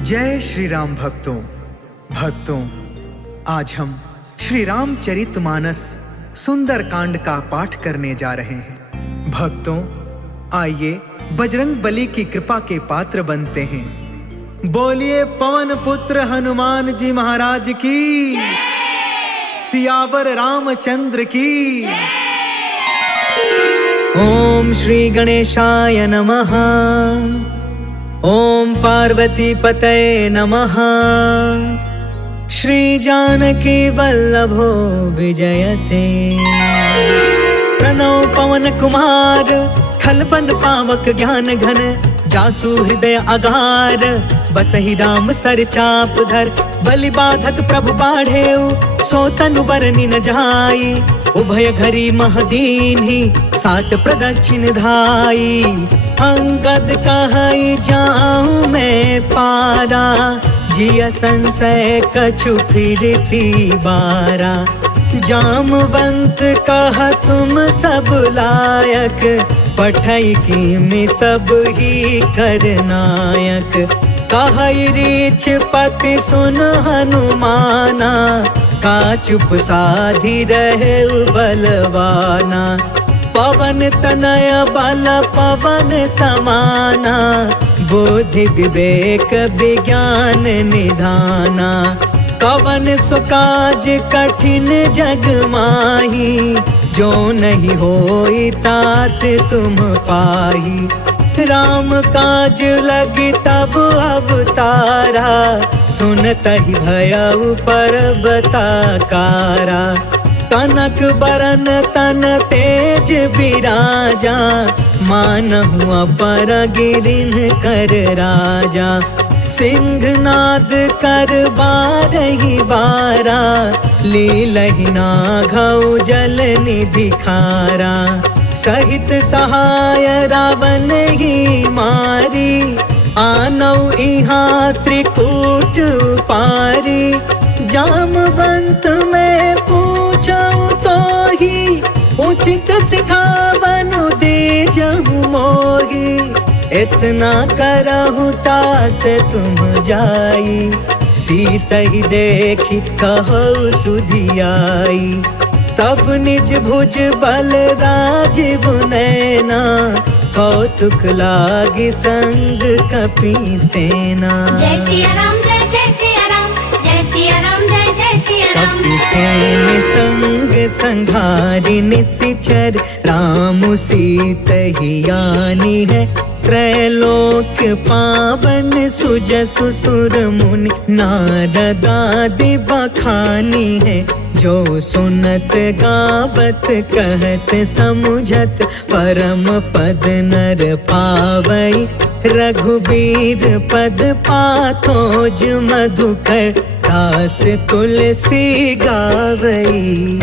जय श्री राम भक्तों, आज हम श्री रामचरितमानस सुंदर कांड का पाठ करने जा रहे हैं। भक्तों, आइए बजरंग बली की कृपा के पात्र बनते हैं। बोलिए पवन पुत्र हनुमान जी महाराज की, सियावर रामचंद्र की। ओम श्री गणेशाय नमः। ओम पार्वती पतये नमः। श्री जानकी वल्लभो विजयते। प्रणव पवन कुमार, खलबन पावक ज्ञान घन, जासु हृदय अगार, बसहि राम सर चाप धर। बलि बाधक प्रभु बाढ़ेउ, सो तनु बरनि न जाई। उभय घरी महदीन्हि, सात प्रदक्षिण धाई। अंगद कहई जाऊं मैं पारा, जिया संशय कछु फिरती बारा। जामवंत कहा तुम सब लायक, पठई की में सब ही करनायक। कहई रीछ पति सुन हनुमाना, का चुप साधी रहे बलवाना। पवन तनय बल पवन समाना, बुद्धि विवेक विज्ञान निधाना। कवन सुकाज कठिन जग माही, जो नहीं होई तात तुम पाही। राम काज लगी तब अवतारा, सुनतहि भयउ पर्वताकारा। कनक बरन तन तेज बिराजा, मानहु अपर गिरिन कर राजा। सिंहनाद कर बारहि बारा, लीलहि नाघउ जल निधि खारा। सहित सहाय रावण ही मारी, आनौ इहाँ त्रिकूट पारी। जामवंत में पूछऊं तो ही, उचित सिखावनु दे जहु मोही। इतना करहु तात तुम जाई, सीत ही देखी कहु सुधियाई। तब निज भुज बल राजीव नैना, कौतुक लागी संग कपि सेना। जय सिया राम, जय जय सिया राम, जय सिया राम, जय जय सिया राम। कपि सेन संग संघारि निशिचर, राम सीत ही आनी है। त्रैलोक पावन सुजसु सुर मुनि, नारद आदि बखानी है। जो सुनत गावत कहत समुझत, परम पद नर पावई। रघुबीर पद पाथोज मधुकर, दास तुलसी गावई।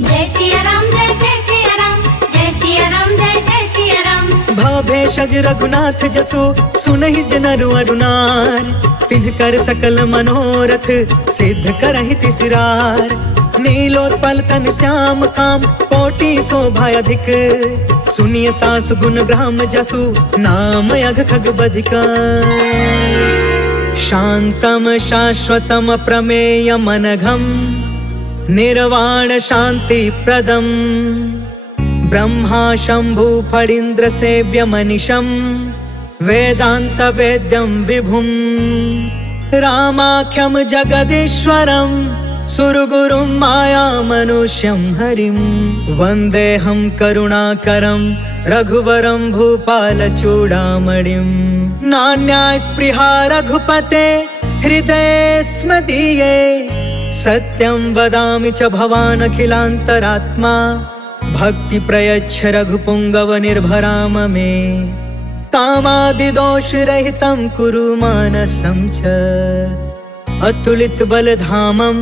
जय सिया राम, जय जय सिया राम, जय सिया राम, जय जय सिया राम। भवेशज रघुनाथ जसु, सुनहि जनरु अरुनार। तिनकर सकल मनोरथ, सिद्ध करहि तिसरार। नीलोत्पल तन श्याम काम, कोटि शोभा अधिक। सुनियता सुगुण ब्रह्म जसु, नाम अघ खग बधिका। शांतम शाश्वतम प्रमेय मनघम, निर्वाण शांति प्रदम। ब्रह्मा शंभु फणीन्द्र सेव्य मनिषम, वेदांत वेद्यम विभुम। रामाख्यम जगदीश्वरम, सुरगुरुम माया मनुष्यम हरिम। वंदेहम करुणाकरम, रघुवरम भूपाल चूड़ामणिम। नान्या स्पृहा रघुपते, हृदये स्म दीये। सत्यं वदामि च भवान् अखिलान्तरात्मा, भक्ति प्रयच्छ रघुपुंगव निर्भराम मे। कामादि दोष रहितं कुरु मानसं च, अतुलित बलधामं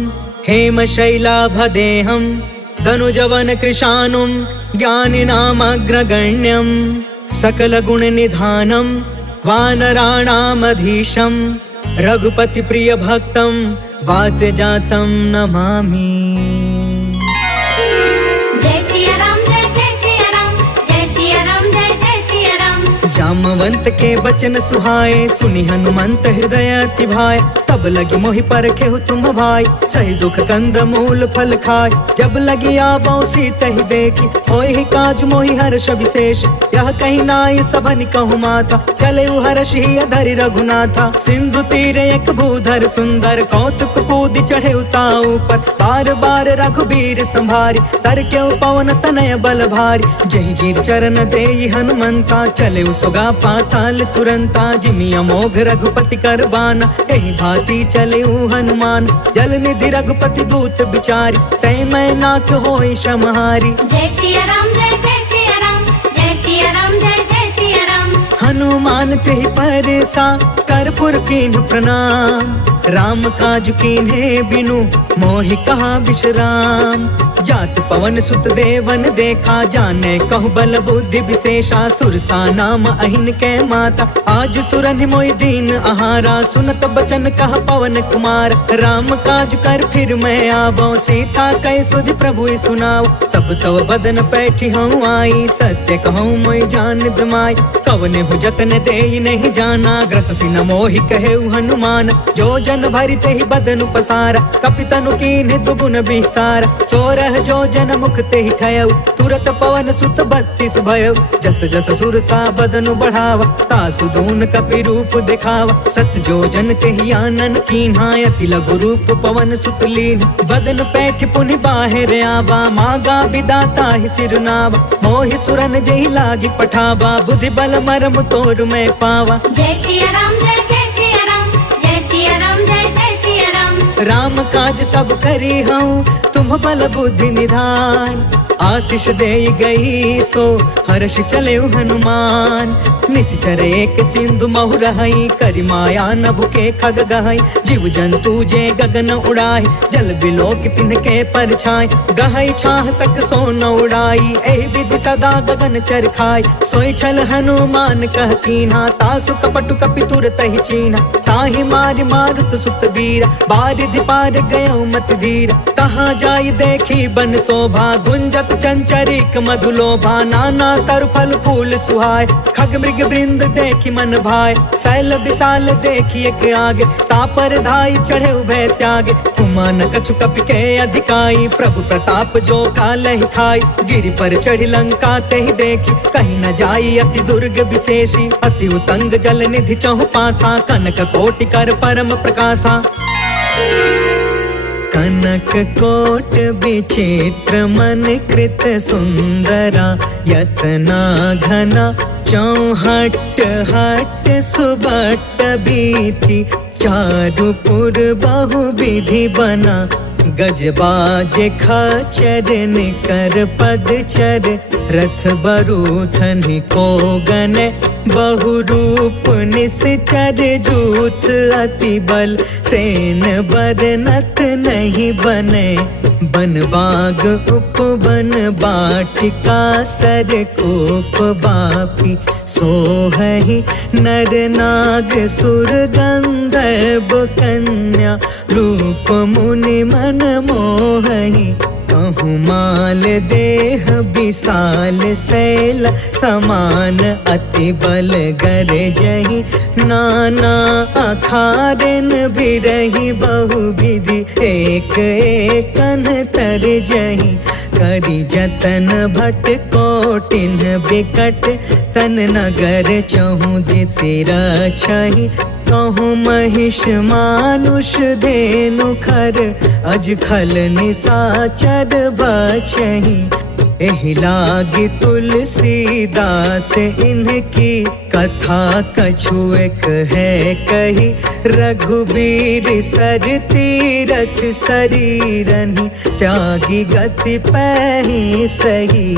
हेम शैलाभदेहं। तनुजवन कृशानुं ज्ञानिनामग्रगण्यं, सकल गुण निधानं वानराणामधीशं। रघुपति प्रिय भक्तं वातजातं नमामि। जय सिया राम, जय जय सिया राम, जय सिया राम, जय जय सिया राम। जामवंत के बचन सुहाए, सुनि हनुमंत हृदय अति भाए। तब लगी मोहि परखे हो तुम भाई, सही दुख कंद मूल फल खाए। जब लगी आवो सीता ही देखी, होय ही काज मोहि हर्ष विशेष। यह कहीं नाई सबन कहु माता, चले हर्ष ही धरि रघुनाथा। सिंधु तीर एक भूधर सुंदर, कौतुक कूद चढ़े उताऊ पर। बार बार रघुबीर संभारी, तर के पवन तनय बल भारी। जय गिर चरण देई हनुमंता, चले सुगा पाताल तुरंता। जिमि अमोघ रघुपति कर बाना, एहि भांति चले हनुमान। जल निधि रघुपति दूत बिचारी, तै मैं नाक होई श्रमहारी। जय सिया राम जय जय सिया राम, जय सिया राम जय जय सिया राम। हनुमान तेहि परसा, कर्पूर कीन्ह प्रणाम। राम काज कीन्हे बिनु, मोहि कहा विश्राम। जात पवन सुत देवन देखा, जाने कहु बल बुद्धि विशेषा। सुरसा नाम अहिन के माता, आज सुरन मोहि दीन आहारा। सुनत बचन कहा पवन कुमार, राम काज कर फिर मैं आवो। सीता कह सुधि प्रभु सुनाओ, तब तव बदन पैठी हूँ आई। सत्य कहूँ मोहि जान दमाई, कवने हु जतन देई नहीं जाना। ग्रससि न मोहि कहे हनुमान, जो जन भरि तेहि बदन पसारा। कपितनु कीन्ह दुगुन विस्तार, सोरह जो जन मुख तेहि ठयउ। तुरत पवन सुत 32 भयउ, जस जस सुरसा बदनु बढ़ावा। तासु दून कपि रूप दिखावा, सत जो जन तेहि आनन कीन्हा। अति लघु रूप पवन सुत लीन्ह, बदन पैठ पुनि बाहिर आवा। मागा विदाता ही सिरनावा, मोहि सुरन जेहि लागी पठावा। बुद्धि बल मरम तोर मैं पावा। जय सिया राम जय जय सिया राम, जय सिया राम जय जय सिया राम। राम काज सब करी हूँ, तुम बल बुद्धि निधान। आशीष दे गई सो, हर्ष चले हनुमान। निश्चर एक सिंधु महु रहई, करि माया नभ के खग गहई। जीव जंतु जे गगन उड़ाई, जल बिलोक तिनके परछाई। गहई छाह सक सो न उड़ाई, एहि विधि सदा गगन चर खाई। सोई छल हनुमान कह कीन्हा, तासु कपटु कपि तुरत ही चीन्हा। ताहि मारि मारुत सुत वीरा, बारिधि पार गयो मत धीरा। कहाँ जाई देखी बन शोभा, गुंजत चंचरिक मधुलोभा। नाना तरु फल फूल सुहाय, खग मृग वृंद देखी मन भाय। शैल विशाल देखी एक आगे, तापर धाई चढ़े उभय त्यागे। उमान कछु कपि के अधिकाई, प्रभु प्रताप जो कालहि खाई। गिरि पर चढ़ी लंका तेहि देखी, कहीं न जाई अति दुर्ग विशेषी। अति उतंग जल निधि चहु पासा, कनक कोटि कर परम प्रकाशा। कनक कोट विचित्र मन कृत सुंदरा। यतना घना चौहट हट सुबट बीती। चारु पुर बहु विधि बना, गजबाज खचर निकर पदचर। रथ बरूथन को गन, बहु रूप निश्चर। जूथ अति बल, सेन बरनत नहीं बने। बन बाग उपवन बाटिका, सर कोप बापी। सोहहि नर नाग सुर गंधर्व कन्या। रूप मुनि मन मोहहि, कहूँ माल देह विशाल। शैल समान अति बल गरजहि, नाना अखारन बिरहि। बहु विधि एक एकन तरजहि। करि जतन भट कोटिन बिकट, तन नगर चहु दिसि रक्षहि। कहूँ महिष मानुष धेनु खर, अज खल निसाचर बचहि। एहि लागी तुलसीदास इनकी, कथा कछु एक है कही। रघुबीर सर तीरथ शरीरनि, त्यागी गति पैहि सही।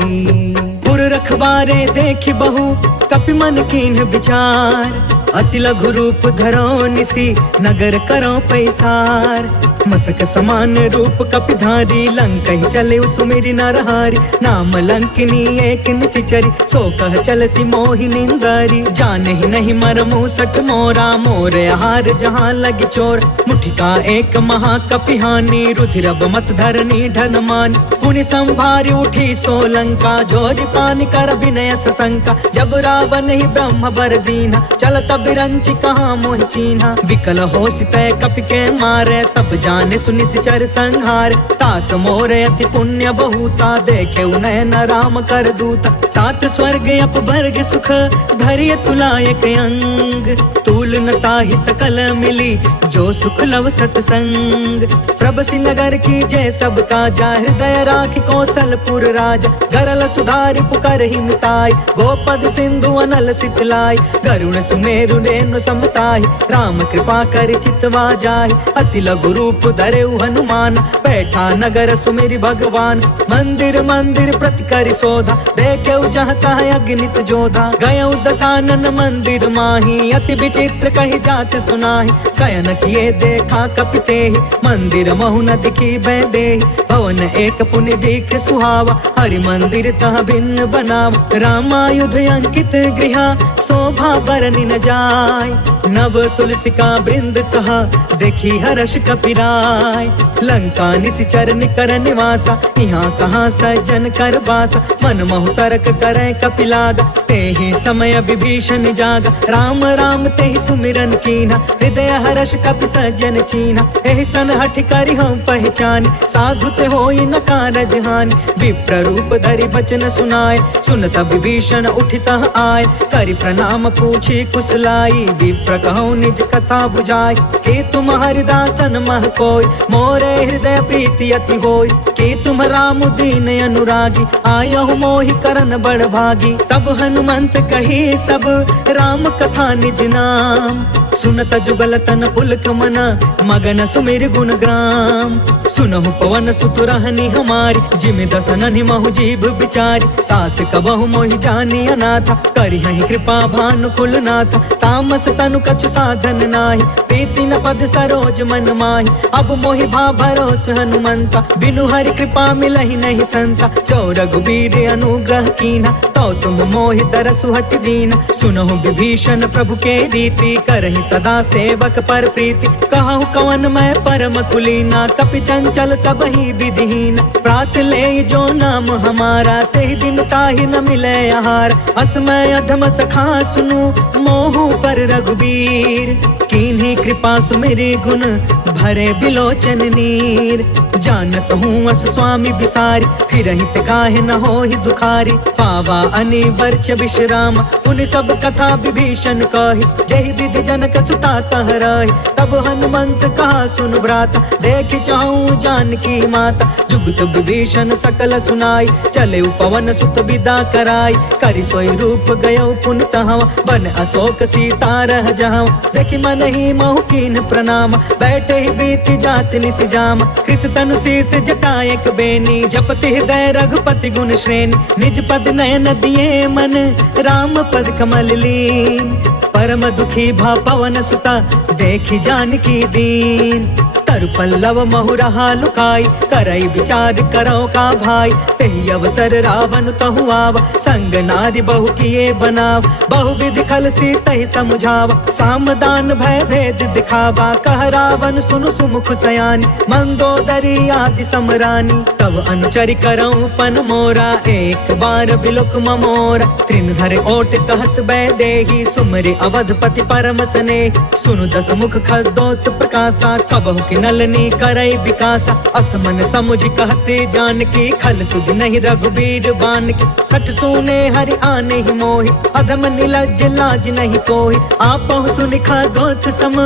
पुर रखवारे देखि बहु, कपि मन कीन्ह विचार। अति लघु रूप धरो निसी नगर करो पैसार। मसक समान रूप कपिधारी लंक ही चले सुमेरी नरहारी। नाम लंकिनी एक निशिचरी सो कह चल सी मोहि निंदारी। जाने ही नहीं मरमु सट मोरा मोर आहार जहाँ लगी चोर। मुठिका एक महाकपिहानी रुधिरब मत धरनी ढन मान। पुनि संभारी उठी सो लंका जोरी पानी कर विनय सशंका। जब रावण ही ब्रह्म बर दीना चल तब रंची कहाँ मोहि चीन्हा। विकल हो सितय कपि के मारे तब जाने सुनि सिचर संहार। तात मोर अति पुण्य बहुता देखे नयन राम कर दूता। तात स्वर्ग अपवर्ग सुख धरिय तुलायक अंग। तूल न ताहि सकल मिली जो सुख लव सतसंग। प्रभसी नगर की जय सब काजा हृदय राखी कौशलपुर राजा। गरल सुधारि पुकर ही मिताई गोपद सिंधु अनल सितलाई। गरुण सुमेरु रेणु समताई राम कृपा कर चितवा जाहि। अति लघु रूप धरेउ हनुमान बैठा नगर सुमेरि भगवान। मंदिर मंदिर प्रति करि शोधा देखेउ जहाँ तहाँ अगणित जोधा। गयउ दसानन मंदिर माही अति विचित्र कही जात सुनाही। शयन किए देखा कपितेहि मंदिर महु न दिखी बैदेहि। भवन एक पुनि दिख सुहावा हरि मंदिर तह भिन्न बनावा। रामायुध अंकित गृहा शोभा बरनि न जाय। नव तुलसिका वृंद तह देखी हर्ष कपिराय। लंका निशिचर निकर निवासा यहाँ कहाँ सज्जन कर बासा। मन महु तर्क करे कपिलागा तेहि समय विभीषण जागा। राम राम तेहि सुमिरन कीन्हा हृदय हर्ष कपि सज्जन चीन्हा। एहि सन हठि करि हम पहचानी साधु ते होई न कारज हानि। विप्र रूप धरि बचन सुनाय सुनत विभीषण उठितः आय। करि प्रणाम पूछी कुशलाई विप्र कहूँ निज कथा बुझाय। कि तुम हरिदासन मह कोय मोरे हृदय प्रीति अति होय। कि तुम राम दीन अनुरागी आयहु मोहि करन बड़ भागी। तब हनुमंत कही सब राम कथा निज नाम। सुनत जुगल तन पुलक मन मगन सुमिर गुण ग्राम। सुनहु पवन सुत रहनी हमारी जिमि दसननि महु जीभ बिचारी। तात कबहु मोहि जानी अनाथा करिहहि कृपा भानुकुल नाथ। तामस तनु कछु साधन नाही प्रीति न पद सरोज मन माही। अब मोहि भा भरोस हनुमंता बिनु हरि कृपा मिलहि नहीं संता। जो रघुबीर अनुग्रह कीन्हा तो तुम मोहि दरसु हट दीना। सुनहु विभीषण प्रभु के रीति करहि सदा सेवक पर प्रीति। कहु कवन मैं परम कुलीना कपि चंचल सब ही विधिहीन। प्रात ले जो नाम हमारा तेहि दिन ताहि न मिले आहार। असमय अधम सखा सुनु मोहु पर रघुबीर। कीन्ही कृपा सुमिरि गुण भरे बिलोचन नीर। जानत हूँ अस स्वामी बिसारी फिरहि ते काहे न होहि दुखारी। पावा अनि वर्ष विश्राम उन सब कथा विभीषण कही। जहि विधि जनक सुता तह रही तब हनुमंत कहा सुन भ्राता। देख चाहूँ जानकी माता जुगत विभीषण सकल सुनाई। चले पवन सुत विदा कराई करि सोई रूप गयो पुन तहवा। बन अशोक सीता रह जहाँ देखि मन ही महु कीन प्रणाम। बैठे ही बीत जात निसि जाम कृष तनु शीस जटायक बेनी। जपति हृदय रघुपति गुण श्रेणी निज पद नयन दिए मन राम पद कमल लीन। परम दुखी भा पवन सुता देखि जानकी दीन। तरु पल्लव महु रहा लुकाई करई विचार करो का भाई। तेहि अवसर रावण तहु आवा संग नारी बहु किए बनाव। बहु विधि खल सी तहि समुझावा सामदान भय भेद दिखावा। कह रावण सुनु सुमुख सयानी मंदोदरी आदि समरानी। तब अनुचरि करऊं पन मोरा एक बार बिलुक ममोरा। त्रिन धरे ओट कहत बैदेही सुमरि अवधपति परम स्नेह। सुनु दस मुख खदोत प्रकाशा कबहु कि नलनी करई विकासा। असमन समुझ कहते जानकी खल सुध नहीं रघुबीर बानकी। सठ सुने हरि आने ही मोहि अधम निलज्ज लाज नहीं कोहि। आपहु सुनि खदोत सम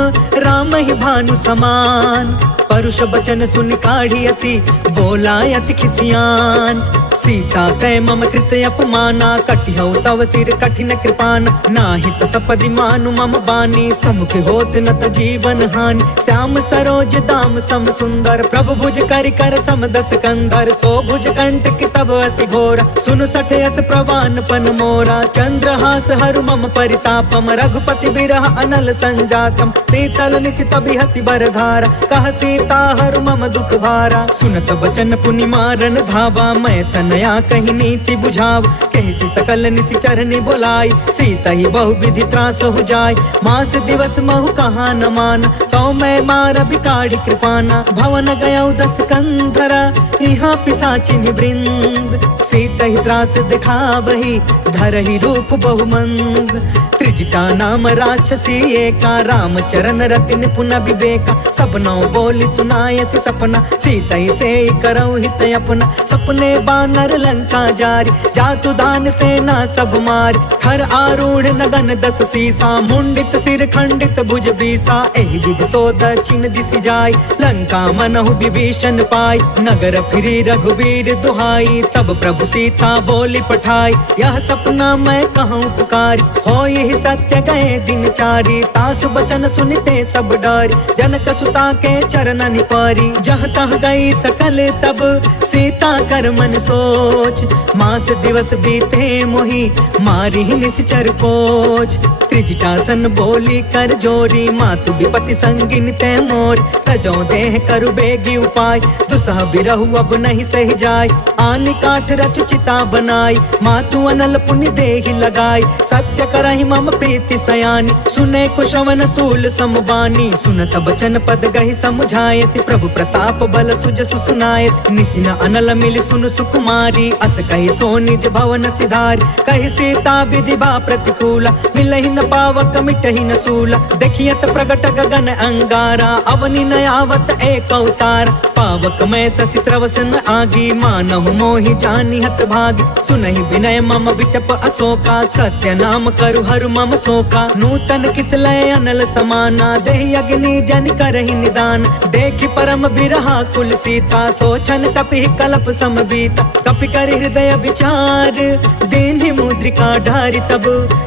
राम ही भानु समान। परुष बचन सुनि काढ़ी असी बोला अति खिसियान। सीता कै मम कृत अपमाना, कटिहौ तव सिर कठिन कृपान। नाहित सपदि मानु मम बानी, समुख होत न त जीवन हानि। श्याम सरोज दाम सम सुंदर, प्रभु भुज करि कर सम दस कंधर। सो भुज कंटक तब असि घोरा, सुनु सठ यस प्रवान पन मोरा। चंद्रहास हरु मम परितापम, रघुपति बिरह अनल संजातम। शीतल निशित बिहसि बरधारा, कह सीता हरु मम दुख भारा। सुनत बचन पुनि मारन धावा, मैं तनया कही नीति बुझाव। कहसी सकल निशिचरनि बोलाई, सीता ही बहु विधि त्रास हो जाय। मास दिवस महु कहा न मान, तो मैं मार बिकाड़ी कृपाना। भवन गयौ दस कंधरा, यहाँ पिशाचिनि वृंद। सीता ही त्रास दिखावही, धरहि रूप बहुमंद। त्रिजटा नाम राक्षसी एका, राम चरण रति निपुण विवेका। सबनौ बोली सुनायसि सपना, सीता ही से करौ हित अपना। सपने बानर लंका जारी, जातु दान सेना सब मारी। हर आरूढ़ नगन दस सीसा, मुंडित सिर खंडित भुज बीसा। एहि विधि सो दक्षिण दिशि जाय, लंका मनहु विभीषण पाय। नगर फिरी रघुवीर दुहाई, तब प्रभु सीता बोली पठाई। यह सपना मैं कहूँ पुकारी, हो यही सत्य गए दिन चारी। तासु बचन सुनते सब डरी, जनक सुता के चरण निपारी। जह तह गई सकल तब सीता कर मन सोच, मास दिवस बीते मोहि मारी निश्चर कोच। त्रिजटासन बोली कर जोरी, मातु विपति संगिन ते मोर। तजो देह करु बेगी उपाय, दुसह बिरहु अब नहीं सही जाय। आनि काठ रचु चिता बनाई, मातु अनल पुनि देहि लगाई। सत्य करहि मम प्रीति सयानी, सुने कुशवन सूल समबानी। सुनत बचन पद गहि समुझायसि, प्रभु प्रताप बल सुजसु सुनायसि। निसिन अनल मिलि सुनु सुकुमारी, अस कहि सो निज भवन सिधारी। कहि सीता विधि बा प्रतिकूला, मिलहि न पावक मिटहि न सूला। देखियत प्रगट गगन अंगारा, अवनि न आवत एक अवतार। पावक मैं शशि त्रवसन आगी, मानहु मोहि जानि हत भागी। सुनहि विनय मम बिटप अशोका, सत्य नाम करु हरु मम शोका। नूतन किसलय अनल समाना, देहि अग्नि जन करहि निदान। देखि परम बिरहा कुल सीता, सोचन कपि कलप सम बीता। कपि कर हृदय विचार, दीन्हि मुद्रिका ढारि तब।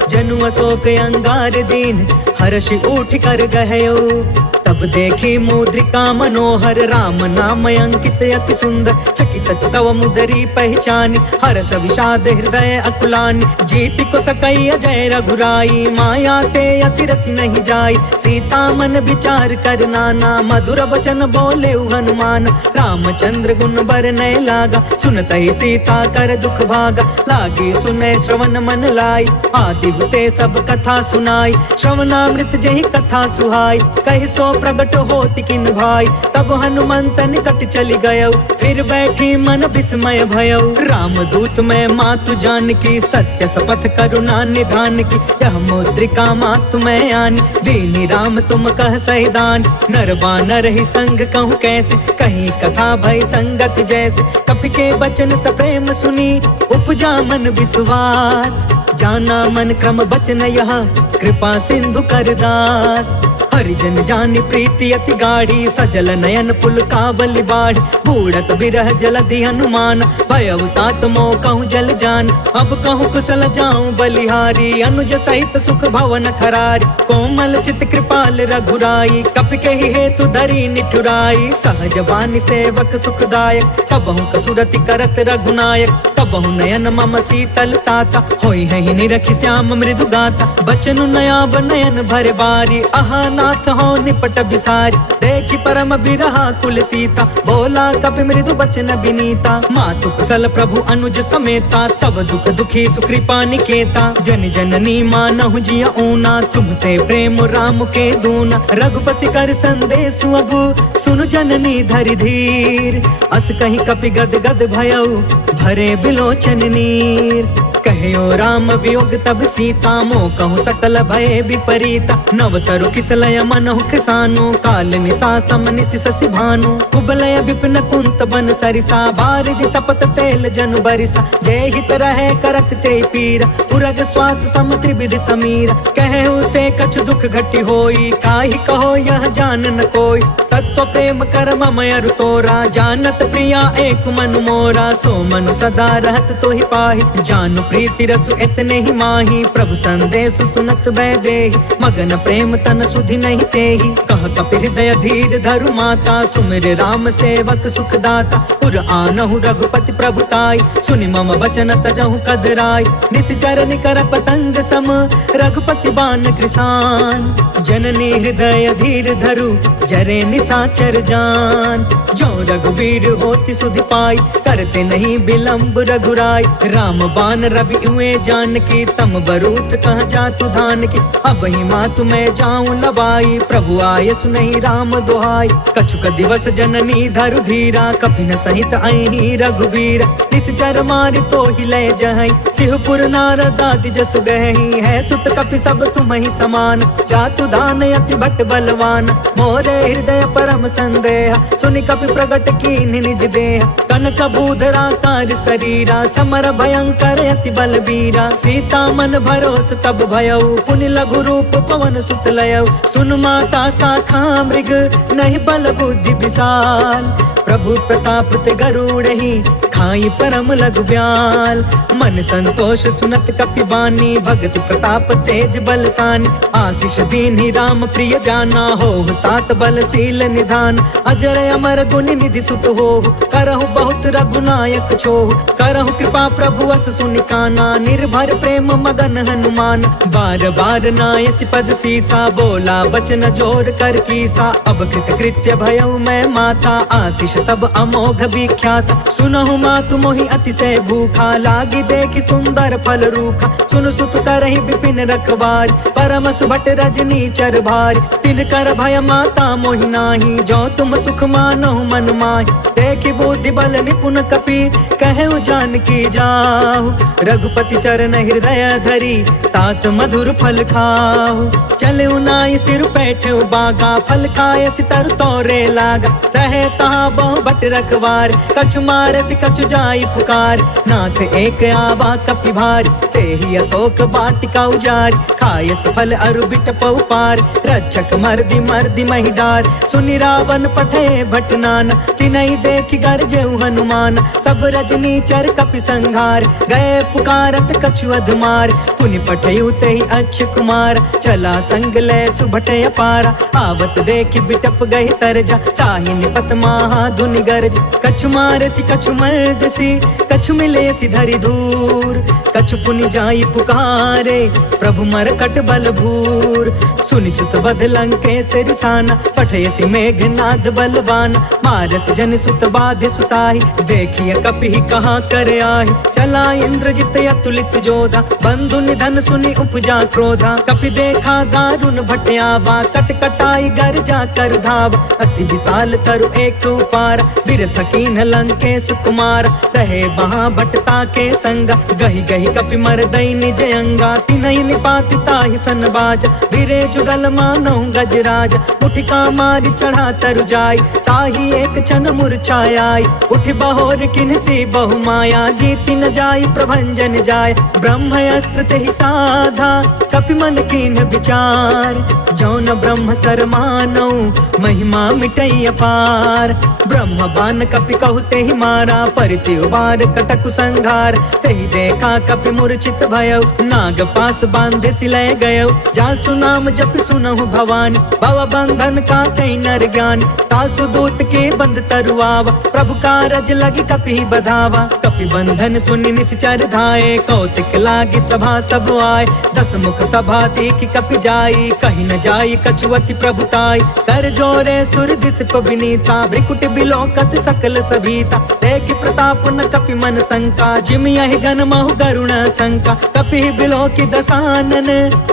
जनु अशोक अंगार दीन, हर्ष उठ कर गहयो। तब देखी मुद्रिका मनोहर, राम नाम अंकित अति सुंदर। चकित तव मुदरी पहचानी, हर्ष विषाद हृदय अकुलानी। जीति को सकई अजय रघुराई, माया ते असि रचि नहीं जाई। सीता मन विचार कर नाना, मधुर वचन बोले हनुमान। रामचंद्र गुण बरनय लागा, सुनत ही सीता कर दुख भागा। लागी सुने श्रवण मन लाई, आदि हुते सब कथा सुनाई। श्रवणामृत जहि कथा सुहाई, कहि सो प्रगट होति किन भाई। तब हनुमंत निकट चली गयो, फिर बैठी मन विस्मय भयो। रामदूत मैं मातु जान की, सत्य शपथ करुणा निधान की। यह मुद्रिका मातु मैं आनी, दीनी राम तुम कह सहिदान। नर बानर ही संग कहूँ कैसे, कहीं कथा भई संगत जैसे। कपि के बचन सप्रेम सुनी, उपजा मन विश्वास। जाना मन क्रम बचन यह, कृपा सिंधु कर दास। हरिजन जानि प्रीति अति गाढ़ी, सजल नयन पुल काबलि बाढ़। बूढ़त बिरह जलधि हनुमान, भयउ तात मोह कहूँ जल जान। अब कहूँ कुशल जाऊं बलिहारी, अनुज सहित सुख भवन खरारी। कोमल चित कृपाल रघुराई, कपि कहि हेतु धरी निठुराई। सहज वाणी सेवक सुखदायक, कबहु कसुरति करत रघुनायक। कबहु नयन मम शीतल ताता, होई है निरखि श्याम मृदु गाता। बचनु नयाब नयन भर बारी, आहा नाथ हो निपट बिसारी। देखि परम बिरहा कुल सीता, बोला कपि मृदु बचन विनीता। मातु कुशल प्रभु अनुज समेता, तब दुख दुखी सुकृपा निकेता। जन जननी मानहु जिया ऊना, तुमते प्रेम राम के दूना। रघुपति कर संदेश अबु, सुनु जननी धरि धीर। अस कहीं कपि गद गद भयउ, भरे बिलोचन नीर। कहो राम वियोग तब सीता, मोह कहूँ सकल भय विपरीता। नवतरु किसलय मनहु कृसानु, काल निशा सम निशि शशि भानु। कुबलय विपिन कुंत बन सरिसा, बारिधि तपत तेल जनु बरिसा। जय हित रहे करत ते पीरा, उरग श्वास सम त्रिविधि समीरा। कहु ते कछु दुख घटी होई, काहि कहो यह जान न कोई। तत्व तो प्रेम कर मम अरु तोरा, जानत प्रिया एक मनु मोरा। सो मनु सदा रहत तो ही पाही, जानु प्रीति रसु इतने ही माही। प्रभु संदेश सुनत बैदेही, मगन प्रेम तन सुधि नहीं तेही। कह कपि हृदय धीर धरु माता, सुमिर राम सेवक सुख दाता। पुर आनहु रघुपति प्रभुताई, सुनि मम वचन तजहु कदराई। निश्चर निकर पतंग सम, रघुपति बान कृसान। जननी हृदय धीर धरु, जरे निशाचर जान। जो रघुवीर होति सुधि पाई, करते नहीं विलंब रघुराई। राम बान रवि हुए जानकी, तम बरूत कह जातु धान की। अब ही मातु मैं जाऊं लवाई, प्रभु आय सुनहि राम दुहाई। कछुक दिवस जननी धरु धीरा, कपिन सहित अहि रघुवीर। निश्चर मारि तो ही लय जहई, तिहुपुर नारद आदि जसु गहई। है सुत कपि सब तुम ही समान, जातु दान अति भट बलवान। मोरे हृदय परम संदेह, सुनि कपि प्रगट कीन निज देह। कनक बूधराकार शरीरा, समर भयंकर अति बलबीरा। सीता मन भरोस तब भयउ, पुनि लघु रूप पवन सुत लयउ। सुन माता शाखा मृग, नहीं बल बुद्धि विशाल। प्रभु प्रताप ते गरुड़हि, खाई परम लघु ब्याल। मन संतोष सुनत कपि बानी, भगत प्रताप तेज बलसानी। आशीष दीन्हि राम प्रिय जाना, होहु तात बलशील निधान। अजर अमर गुण निधि सुत होहु, करहु बहुत रघुनायक छोहु। करहु कृपा प्रभु अस सुनि काना, निर्भर प्रेम मगन हनुमान। बार बार नायसि पद सीसा, बोला बचन जोर कर कीसा। अब कृत कृत्य भयउ मैं माता, आशीष तब अमोघ विख्यात। सुनहु मातु मोहि अतिशय भूखा, लागी देखि सुंदर फल रूखा। सुन सुत करहि विपिन रखवार, परम सुभट रजनी चर भार। तिन कर भय माता मोहि नाही, जो तुम सुख मानहु मन माहि। देखि बुद्धि बल निपुण कपि, कहु जानकी जाहु। रघुपति चरण हृदय धरी, तात मधुर फल खाहु। चलउ नाई सिर बैठउ बागा, फल खाय सितर तोरे लागा। रहे तहाँ बहु भट रखवार, कछु मारसि कछु जाई पुकार। नाथ एक आवा कपि भार, तेहि अशोक वाटिका उजारि। खायसि फल अरु बिटपउ पार, रक्षक मर्दि मर्दि महि डार। सुनि रावण पठे भट नाना, तिनहि देखि गरजेउ हनुमान। सब रजनी चर कपि संघार, गए पुकारत कछु अधमार। पुनि पठेउ तेहि अक्ष कुमार, चला संग लय सुभट अपारा। आवत देखि बिटप गहि तरजा, ताहि निपत महा धुनि गरज। कछु मारसि कछु मर्दसि, कछु मिलेसि धरि दूर। कछु पुनि जाई पुकारे, प्रभु मरकट बल भूर। सुनि सुत वध लंकेश रिसाना, पठयसि मेघनाद बलवान। मारस जन सुत बाधि सुताहि, देखिय कपि कहाँ कर आहि। चला इंद्रजित अतुलित जोधा, बंधु निधन सुनि उपजा क्रोधा। कपि देखा दारुण भट आवा, कट कटाई गर जा कर धावा। अति विशाल तरु एक उपार, बिरथ कीन्ह लंकेश कुमार। रहे वहाँ भटता के संगा, गहि गहि कपि मरदई निज अंगा। तिनहि निपाति ताहि सन बाजा, धीरे जुगल मानहु गजराज। उठिका मारि चढ़ा तरु जाई, ताहि एक क्षण मूर्छाई। उठि बहोर किन्हसी बहु माया, जीति न जाई प्रभंजन जाय। ब्रह्म अस्त्र तेहि साधा, कपि मन कीन्ह विचार। जौन ब्रह्म सर मानौ, महिमा मिटई अपार। ब्रह्म बान कपि कहु तेहि मारा, परिति उबार कटकु संघार। तेहि देखा कपि मूर्छित भयउ, नाग पास बांधे सिलय गयउ। जासु नाम जपि सुनहु भवानी, भव बंधन काटै नर ज्ञानी। तासु दूत के बंध तरुआवा, प्रभु कारज लगी कपि बधावा। कपि बंधन सुनि निश्चर धाये, कौतिक लागी सभा सब आए। दस मुख सभा देखि कपि जाई, कहि न जाई कछु अति प्रभुताई। कर जोरे सुर दिस विनीता, भ्रिकुट बिलोकत सकल सभीता। देखि प्रताप न कपि मन शंका, जिमि यहि गन महु गरुण शंका। कपि बिलोकि दसानन,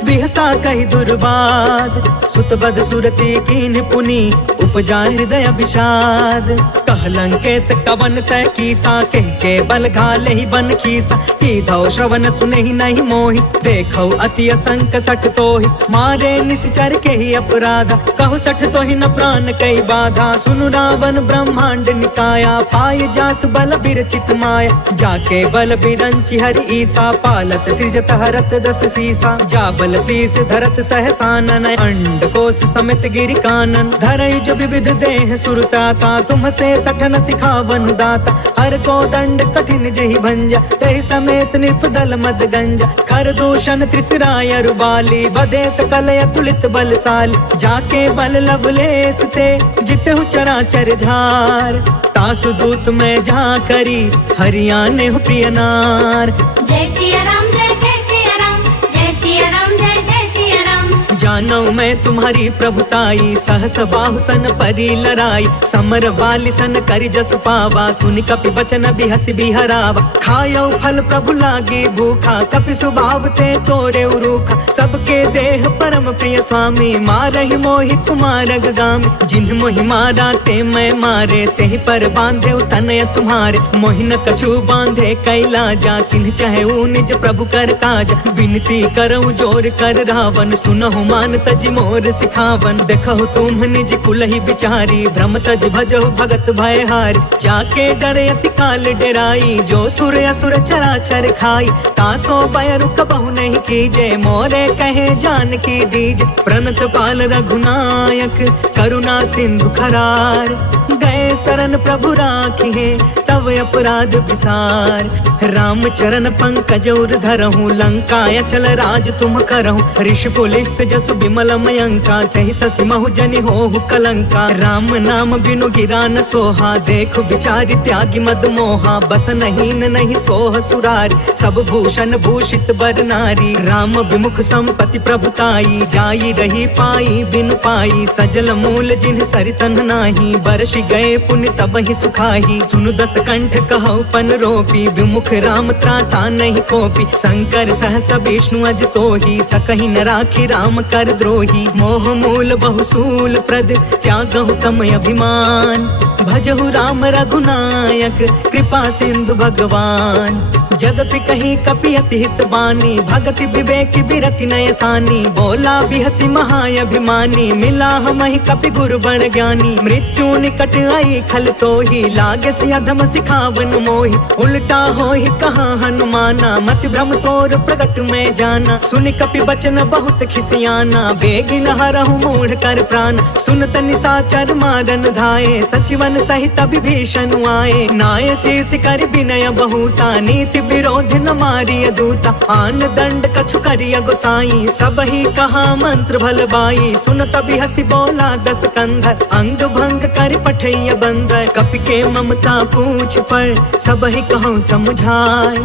बिहसा कहि दुर्बाद। सुतबद सुरति कीन्ह पुनि, उपजा हृदय विषाद। कह लंकेश कवन तय कीसा, कह के बल घाले ही बन खीसा। कीधौ श्रवण सुनहि नहीं मोहि, देखौ अति असंक सठ तोहि। मारे निश्चर के ही अपराधा, कहु सठ तोहि न प्राण कई बाधा। सुनु रावण ब्रह्मांड निकाया, पाय जासु बल बिरचित माया। जाके बल बिरंचि हरि ईसा, पालत सृजत हरत दस सीसा, जाबल शीस धरत सहसानन, अंड कोश समित गिरि कानन, धरयुज विविध देह सुरताता, तुमसे सठन सिखावन दाता, हर को दंड कठिन जहि भंजा, तहि समेत निर्पदल मद गंजा, खर दूषण त्रिसराय रुबाली, बधे सकल अतुलित बलशाली, जाके बल लवलेस ते जितहु चराचर झार, तासु दूत में जा करी हरियाणे हो प्रिय नार। जय सिया राम जय जय सिया राम, जय सिया राम जय जय सिया राम। जानो मैं तुम्हारी प्रभुताई, सहस बाहु सन परी लराई, समर वाली सन करि जस पावा, सुनि कपि बचन बिहसि बिहरावा, खायो फल प्रभु लागे भूखा, कपि स्वभाव ते तोरे उरूखा, सबके देह परम प्रिय स्वामी, मारहि मोहि कुमार गामी, जिन्ह मोहि मारा ते मैं मारे, तेहि पर बांधे तनय तुम्हारे, मोहि न कछु बांधे कैलाजा, तिन्ह चाहे निज प्रभु कर काजा, विनती करऊं जोर कर रावण, सुनहु मान तज मोर सिखावन, देखहु तुम निज कुलहि बिचारी, भ्रम तज भजहु भगत भयहारी, जाके डरे अति काल डेराई, जो सुर असुर चराचर खाई, तासो भय रुक बहु नहीं कीजे, मोरे कहे जान की दीज, प्रणत पाल रघुनायक करुणा सिंधु खरार, गए शरण प्रभु राखिए तब अपराध विसार, राम चरण पंकज उर धरहूँ, लंका अचल राज तुम करहूँ, ऋषि पुलिस्त जस विमल मयंका, तहि ससि महु जनि होहु कलंका, राम नाम बिनु गिरा न सोहा, देख बिचारी त्यागी मद मोहा, बस नहीं नहीं सोह सुरारी, सब भूषण भूषित बर नारी, राम विमुख संपत्ति प्रभुताई, जाई रही पाई बिनु पाई, सजल मूल जिन्ह सरितन नाही, बरसि गए पुण्य तब ही सुखाही, सुनु दस कंठ कहु पन रोपी, विमुख राम त्राता नहीं कोपी, शंकर सहस विष्णु अज तोही, सकहि न राखी राम कर द्रोही, मोह मूल बहुसूल प्रद त्यागहु तम अभिमान, भजहु राम रघुनायक कृपा सिंधु भगवान, जदपि कहीं कपि अति हित बानी, भगति विवेक बिरति नय सानी, बोला बिहसि महाअभिमानी, मिला हमहि कपि गुरु बड़ ज्ञानी, मृत्यु निकट आई खल तोही, लागे सि अधम सिखावन मोहि, उल्टा होहि कहा हनुमाना, मति भ्रम तोर प्रगट में जाना, सुनि कपि बचन बहुत खिसियाना, बेगिन हरहु मूढ़ कर प्राण, सुनत निशाचर मारन धाये, सचिवन सहित विभीषण आए, नाय शीस कर विनय बहुता, नीति विरोध न मारिय दूता, आन दंड कछु करिय गोसाई, सब ही कहा मंत्र भल बाई, सुनत बिहसि बोला दस कंधर, अंग भंग कर पठैय बंदर, कपि के ममता पूछ पर सब ही कहूँ समझाए,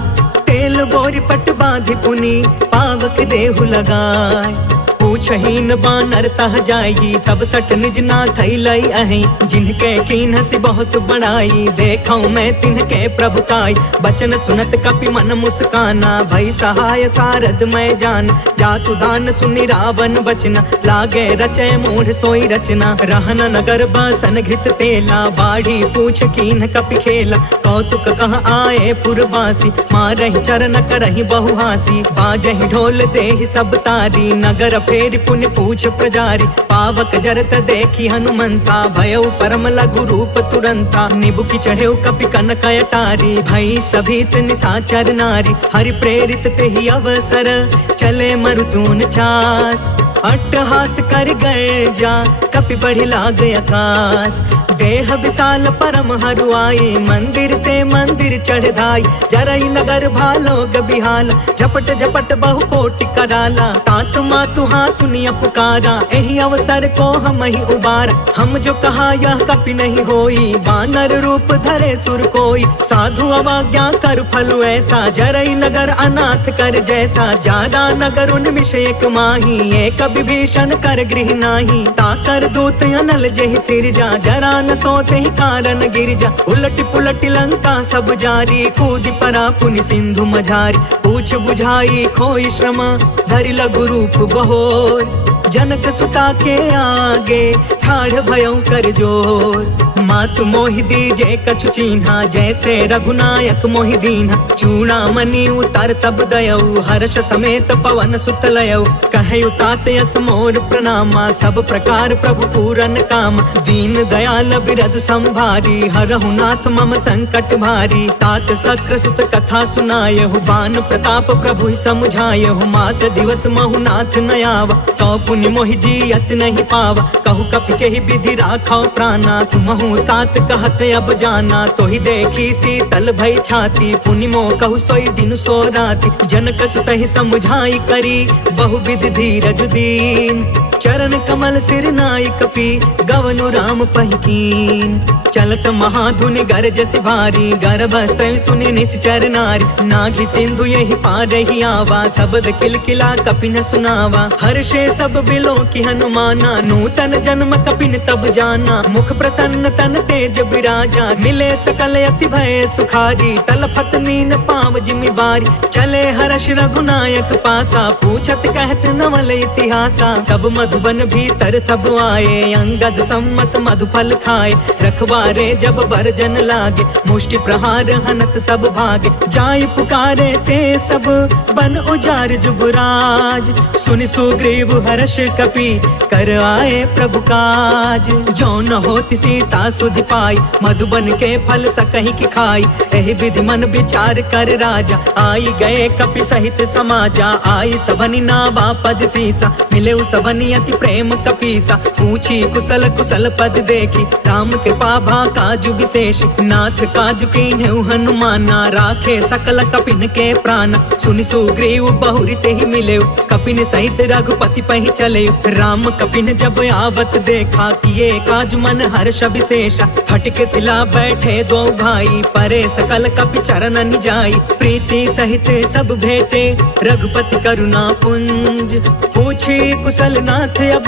तेल बोरी पट बांधि पुनि पावक देहु लगाए, पूछहीन बानर तह जाई, तब सठ निज नाथ लई अहि, जिनके कीन्हसि बहुत बड़ाई, देखऊं मैं तिनके प्रभुताई, बचन सुनत कपि मन मुस्काना, भई सहाय सारद मैं जान, जातु दान सुनि रावण बचना, लागे रचय मूढ़ सोई रचना, रहन नगर बसन घृत तेला, बाढ़ी पूछ कीन्ह कपि खेला, कौतुक कह आए पुरवासी, मारहि चरण करहि बहुहासी, बाजहि ढोल देहि सब तारी, नगर फेर पुण्य पूछ प्रजारी, पावक जरत देखी हनुमंता, भयउ परम लघु रूप तुरंता, निबुकि चढ़ेउ कपि कनक अटारी, भई सभीत निशाचर नारी, हरि प्रेरित तेहि अवसर, चले मरुतून चास, अट्टहास कर गर्जा कपि बढ़ि लाग आकाश, देह विशाल परम हरुआई, मंदिर ते मंदिर चढ़ धाई, जरई नगर भालोग बिहाला, झपट झपट बहु कोटि कराला, तात मातु हाँ सुनिया पुकारा, एहि अवसर को हम ही उबारा, हम जो कहा यह कपि नहीं होई, बानर रूप धरे सुर कोई, साधु अवज्ञा कर फल ऐसा, जरई नगर अनाथ कर जैसा, जादा नगर उन्मिष एक माही, एक विभीषण कर गृह नाही, ताकर दूत अनल जहि सिरजा, जरा न सोते ही कारण गिरजा, उलट पुलट लंका सब जारी, कूदि परा पुनि सिंधु मझारी, पूछ बुझाई खोई श्रम, धरि लघु रूप बहोर, जनक सुता के आगे ठाढ़ भयौ कर जोर। मातु मोहि दीजे कछु चीन्हा, जैसे रघुनायक मोहि दीन्हा। चूड़ामणि उतार तब दयौ, हर्ष समेत पवन सुत लयौ। कहयु तात यस मोर प्रणामा, सब प्रकार प्रभु पूरन काम। दीन दयाल बिरधु संभारी, हरहु नाथ मम संकट भारी। तात सक्र सुत कथा सुनायहु, बान प्रताप प्रभु समुझायहु। मास दिवस महु नाथ न आवा, तो पुनि मोहि जियत नहीं पावा। कहु कपि केहि विधि राखौ प्राणा, तुमहु तात कहत अब जाना। तो ही देखी शीतल भई छाती, पुनि मोह कहु सोई दिन सो राति। जनक सुत ही समुझाई करी, बहु विधि धीरज दीन। चरण कमल सिर नाई कपि, गवनु राम पहिकीन। चलत महाधुनि गरजस भारी, गर्भस्त्र सुनि निश्चर नारी। नाघि सिंधु यही पार ही आवा, शब्द किलकिला कपिन सुनावा। हर्षे सब बिलो की हनुमाना, नूतन जन्म कपिन तब जाना। मुख प्रसन्न तन तेज बिराजा, मिले सकल अति भय सुखारी। तलफत मीन पाव जिमि बारी, चले हर्ष रघुनायक पासा। पूछत कहत नवल इतिहासा, तब मधुबन भीतर सब आए। अंगद सम्मत मधुफल खाए, रखवारे जब बरजन लागे। मुष्टि प्रहार हनत सब भागे, जाय पुकारे ते सब बन उजार जुबराज। सुनि सुग्रीव हर्ष कपि, कर आए प्रभु काज। जो न होति सीता सुधि पाई, मधुबन के फल सकहि की खाई। एहि विधि मन विचार कर राजा, आई गए कपि सहित समाजा। आई सबनि नावा पद सीसा, मिले सबनि अति प्रेम कपीसा। पूछी कुशल कुशल पद देखी, राम कृपा भा काजु विशेष। नाथ काजु कीन्हु हनुमाना, राखे सकल कपिन के प्राण। सुनि सुग्रीव बहुरी तेहि मिलेउ, कपिन सहित रघुपति पहि चलेउ। राम कपिन जब आवत देखा, किए काज मन हर्ष विशेषा। फटके सिला बैठे दो भाई, परे सकल कपि चरण जाई। प्रीति सहित सब भेटे, रघुपति करुणा पुंज। पूछी कुशल नाथ अब,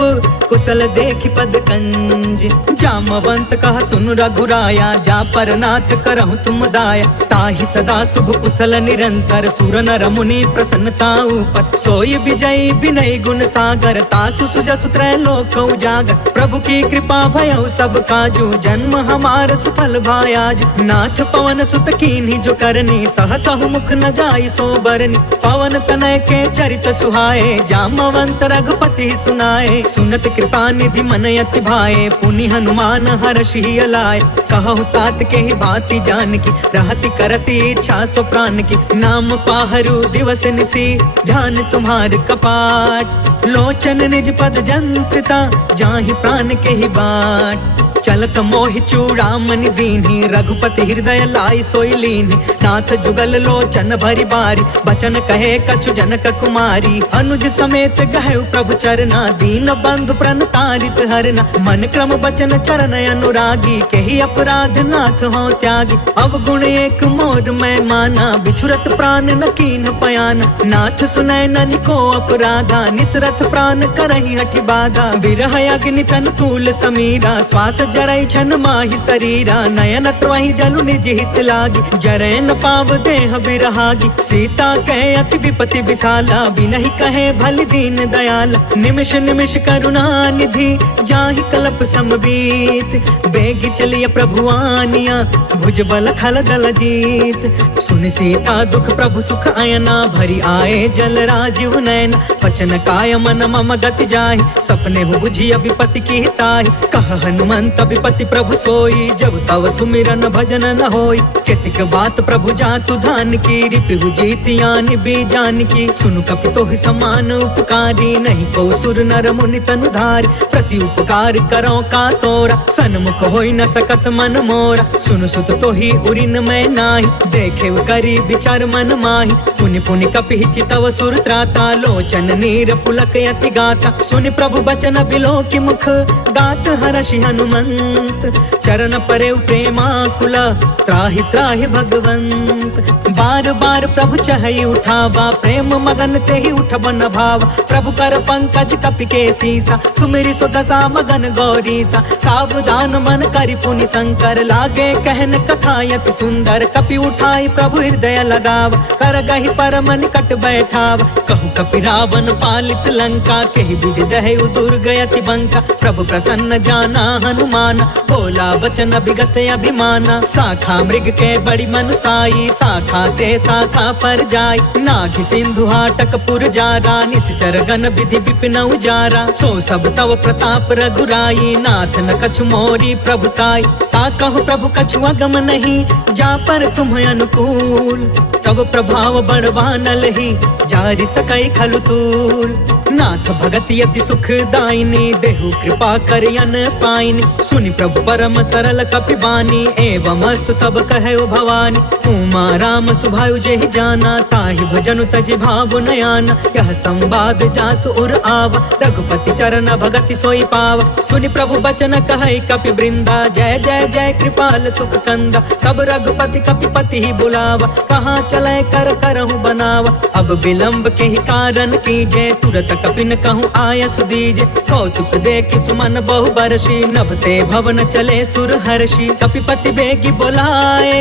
कुशल देखि पद कंज। जामवंत कह सुन रघुराया, जा पर नाथ करहु तुम दाया। ताहि सदा शुभ कुशल निरंतर, सुर नर मुनि प्रसन्नता ऊपर। सोई विजयी विनय गुण सागर, तासु सुजसु त्रैलोक उजागर। प्रभु की कृपा भयउ सब काजू, जन्म हमार सुफल भायाज। नाथ पवन सुत कीन्ही जो करनी, सहसहु मुख न जाई सो बरनी। पवन तनय के चरित सुहाए, जामवंत रघुपति सुनाए। सुनत कृपा निधि मन अति भाए, पुनि हनुमान हर्ष ही अलाय। कहु तात के ही भांति जानकी, रहति करति इच्छा सो प्राण की। नाम पाहरु दिवस निसी, ध्यान तुम्हार कपाट। लोचन निज पद जंत्रिता, जाहि प्राण के ही बाट। चलत मोहि चूड़ामणि दीन्ही, रघुपति हृदय लाई सोई लीन्ही। नाथ जुगल लोचन भरी बारी, बचन कहे कछु जनक कुमारी। अनुज समेत गहु प्रभु चरना, दीन बंधु प्रणतारित हरना। मन क्रम बचन चरण अनुरागी, केहि अपराध नाथ हो त्यागी। अवगुण एक मोर मैं माना, बिछुरत प्राण न कीन पयाना। नाथ सुनय ननिको अपराधा, निसरत प्राण करहि हठि बाधा। बिरह अग्नि तन तूल समीरा, श्वास जरई छन माहि शरीरा। नयन त्रहि जलु निज हित लागी, जरै न पाव देह बिरहागी। सीता कहे अति विपति विशाला, बिनहि कहे भल दीन दयाला। निमिष निमिष करुणा निधि, जाहि कल्प समबीत। बेगी चलिय प्रभु आनिया, भुज बल खल दल जीत। सुनि सीता दुख प्रभु सुख अयना, भरी आए जल राजीव नयना। वचन काय मन मम गति जाहि, सपने हो बुझिय विपति की ताहि। कह हनुमंत विपति प्रभु सोई, जब तव सुमिरन भजन न होई। केतिक बात प्रभु जातु धान की, रिपु जीतियानि बीजान की। सुनु कपि तोहि समान उपकारी, नहीं को सुर नर मुनि तनु धारी। प्रति उपकार करो का तोरा, सन्मुख होई न सकत मन मोरा। सुनु सुत तोहि उरिन मैं नाही, देखे करी विचार मन माही। पुनि पुनि कपि चितव सुर त्राता, लोचन नीर पुलक यति गाता। सुनि प्रभु बचन बिलो की मुख, गात हर्षि हनुमंत। चरण परे प्रेमाकुला, त्राहि त्राहि भगवंत। बार बार प्रभु चहई उठावा, प्रेम मगन तेहि उठब न भावा। प्रभु कर पंकज कपि के सीसा, सुमिरि सो दशा मगन गौरीसा। सावधान मन करि पुनि शंकर, लागे कहन कथा यति सुंदर। कपि उठाई प्रभु हृदय लगावा, कर गहि परम निकट बैठावा। कहु कपि रावण पालित लंका, केहि विधि दहु दुर्ग अति बंका। प्रभु प्रसन्न जाना हनुमान, बोला वचन विगत अभिमाना। शाखा मृग के बड़ी मनुसाई, शाखा ते शाखा पर जाय। नाघि सिंधु हाटक पुर जारा, निश्चर गण विधि विपिन उजारा। सो सब तव प्रताप रघुराई, नाथ न कछु मोरी प्रभुताई। ता कहु प्रभु कछु अगम नहीं, जा पर तुम अनुकूल। तब प्रभाव बड़वानल ही, जारि सकई खलु तूल। नाथ भगति अति सुख दायिनी, देहु कृपा करियन पाइनी। सुनि प्रभु परम सरल कपि बानी, एवं अस्तु तब कहु भवानी। उमा राम सुभायु जेहि जाना, ताहि भजनु तजि भाव नयाना। यह संवाद जासु उर आवा, रघुपति चरण भगति सोई पावा। सुनि प्रभु बचन कहै कपि वृंदा, जय जय जय कृपाल सुख कंदा। तब रघुपति कपिपति ही बुलावा, कहाँ चले कर करहु बनावा। अब विलंब के ही कारण कीजे, तुरत कपिन कहूँ आय सुदीजे। कौतुक देखि सुमन बहु बरसी, नभते भवन चले सुर हर्षि। कपिपति बेगी बोलाए,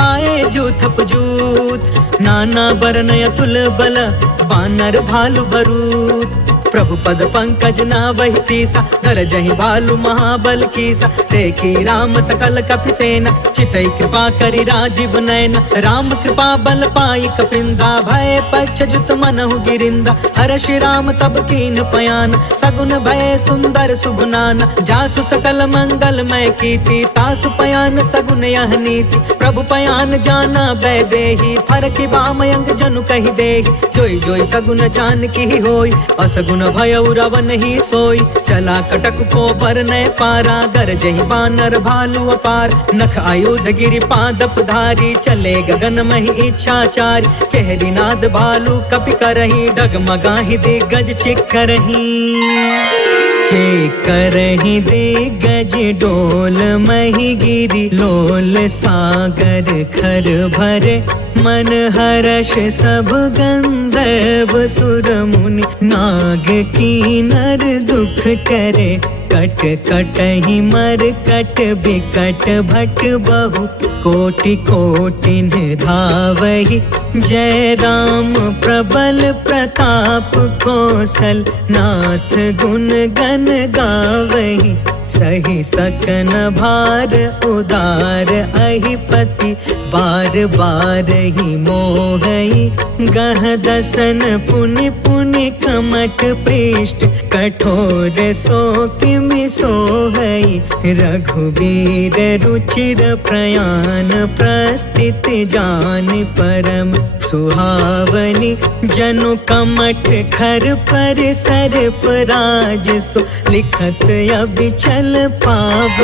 आए जूथप जूथ। नाना बरन अतुल बल, बानर भालु बरूद। प्रभु पद पंकज नावहि सीसा, गरजहि भालु महाबल कीसा। देखी राम सकल कपि सेना, चितई कृपा करि राजीव नयना। राम कृपा बल पाई कपिंदा, भय पक्ष जुत मनहु गिरिंदा। हर्षि राम तब कीन पयान, सगुन भय सुंदर सुगुनाना। जासु सकल मंगलमय कीर्ति, तासु पयान सगुन यह नीति। प्रभु पयान जाना वैदेही, फरकि बामयंग जनु कहि देहि। जोई जोई सगुन जानकी ही होई, असगुन भयउ रावण ही सोई। चला कटक को बरनय पारा, गरजहि बानर भालु अपार। नख आयुध गिरि पादप धारी, चले गगन महि इच्छाचारी। केहरी नाद भालु कपि करही, डगमगाहि दिग्गज चिक्करही। करही दिग्गज डोल मही गिरी, लोल सागर खर भरे। मन हर्ष सब गंधर्व सुर मुनि, नाग कीनर दुख टरे। कट कटहि मर कट बिकट भट बहु, कोटि कोटिन धावहि। जय राम प्रबल प्रताप कौशल, नाथ गुण गण गावहि। सही सकन भार उदार अहिपति, बार बार ही मोहई। गह दसन पुनि पुनि कमठ पृष्ठ, कठोर सो किमि सोहई। रघुवीर रुचिर प्रयाण, प्रस्थित जान परम सुहावनी। जनु कमठ खर पर सर्प राज सो, लिखत अबिचल पावनी।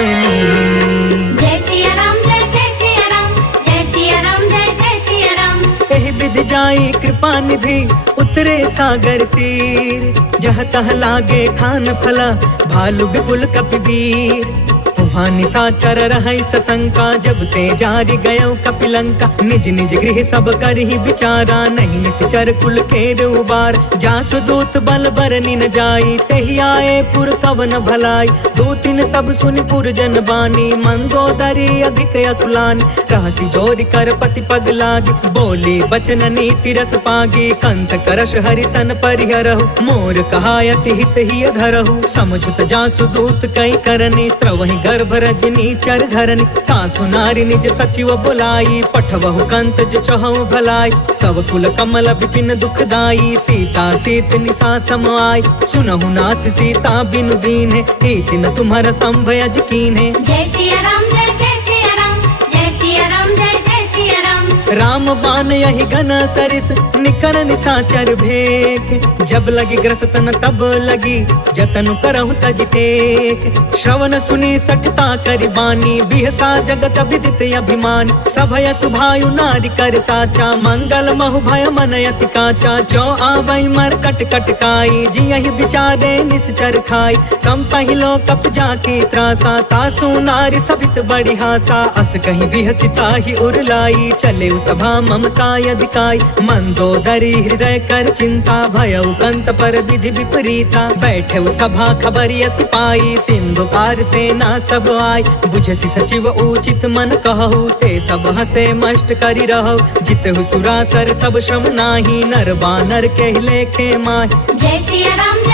जय सिया राम जय जय सिया राम, जय सिया राम जय जय सिया राम। एहि विधि जाई कृपा निधि, उतरे सागर तीर। जह तह लागे खान फला, भालु विपुल कपिवीर। वहाँ निशाचर रहै सशंका, जब ते जारि गयो कपिलंका। निज निज गृह सब करहि विचारा, नहीं निश्चर कुल केर उबार। जासु दूत बल बरनि न जाई, तेहि आए पुर कवन भलाई। दूतिन सब सुनि पुर जन बानी, मंदोदरी अधिक अतुलानी। रहसि जोरि कर पति पग लागी, बोली वचन नीति रस पागी। कंत करश हरिसन परिहरहु, मोर कहायति हित ही धरहु। समझुत जासु दूत कई करनी, स्त्रवहि गर्भ रजनी चर धरनी। सासु नारी निज सचिव बुलाई, पठवहु कंत जो चहु भलाई। तब कुल कमल विपिन दुखदाई, सीता सीत निशा सम आई। सुनहु नाथ सीता बिनु दीन्हे, हीति न तुम्हारा संभयज कीन्हे। जय सिया राम जय जय सिया राम, जय सिया राम जय जय सिया राम। राम बान यही घन सरिस, निकर निशाचर भेक। जब लगी ग्रसतन तब लगी, जतन करहु तज टेक। श्रवण सुनी सठता करि बानी, बिहसा जगत विदित अभिमानी। सभय सुभायु नारी कर साचा, मंगल महु भय मन अति काचा। जो आवै मर कट कट काई, जियहि विचारे निश्चर खाई। कम पहिलो कप जाके त्रासा, तासु नारी सभित बड़ी हासा। अस कहीं बिहसिता ही उरलाई, चले सभा ममता यदिकाई। मंदोदरी हृदय कर चिंता, भयउ कंत पर विधि विपरीता। बैठे सभा खबरिय सिपाही, सिंधु पार सेना सब आई। बुझसि सचिव उचित मन कहु, ते सब हसे मष्ट करि रहु। जितहु सुरासर तब श्रम नाही, नर बानर के लेखे माही। जय सिया राम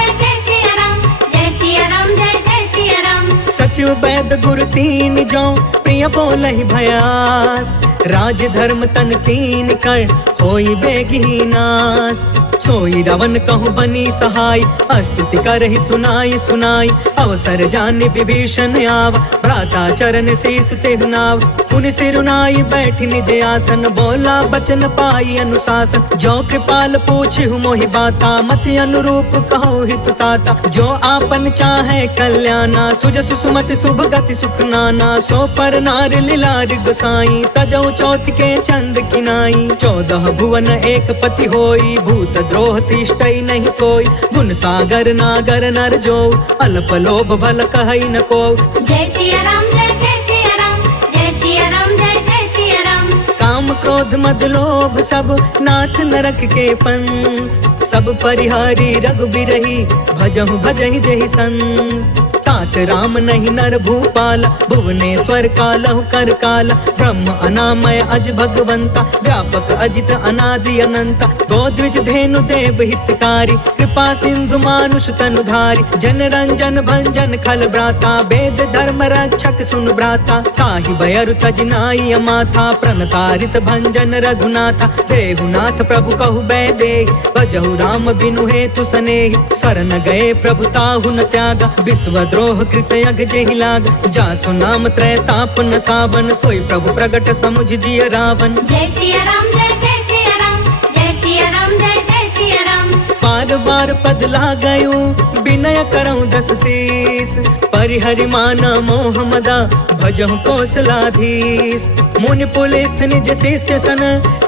सचिव वैद गुरु तीन जो प्रिय बोलहि भयास। राज धर्म तन तीन कर होई बेगी नास। सोई रावण कहूँ बनी सहाय, स्तुति करहि सुनाई सुनाई। अवसर जानि विभीषण आव, भ्राता चरण शीस तेहु नाव। पुनि सिरुनाई बैठि निज आसन, बोला बचन पाई अनुशासन। जो कृपाल पूछिहु मोहि बाता, मति अनुरूप कहो हितु ताता। जो आपन चाहे कल्याणा, सुजसु सुमति शुभ गति सुख नाना। सो पर नार लीलार गोसाई, तजौ चौथ के चंद किनाई। 14 भुवन एक पति होई, भूत द्रोह तिष्ठई नहीं सोई। गुण सागर नागर नर जो, अल्प लोभ भल कहई न को। जय सिया राम जय जय सिया राम, जय सिया राम जय जय सिया राम। काम क्रोध मद लोभ सब नाथ नरक के पंथ। सब परिहारी रघुबीरहि, भजहु भजहि जहि संत। तात राम नहीं नर भूपाल, भुवनेश्वर कालहु कर काल। ब्रह्म अनामय अज भगवंता, व्यापक अजित अनादि अनंता। गोद्विज धेनु देव हितकारी, कृपा सिंधु मानुष तनुधारी। जन रंजन भंजन खल भ्राता, वेद धर्म रक्षक सुन भ्राता। ताहि बयरु तज नाई माथा, प्रणतारित भंजन रघुनाथा। देहुनाथ प्रभु कहु बैदेहि, भजहु राम बिनु हेतु सनेहि। शरण गए प्रभु ताहु न त्यागा, विश्व द्रोह कृत यग जेहि लाग। जासु नाम त्रय ताप न सावन, सोई प्रभु प्रगट समुझ जिय रावण। जय सिया राम जय जय सिया राम, जय सिया राम जय जय सिया राम। बार बार पद लागयूं, विनय करऊं 10 शीस। परिहरि माना मोह मदा, भजहु कौशलाधीश। मुनि पुलिस निज शिष्य सन,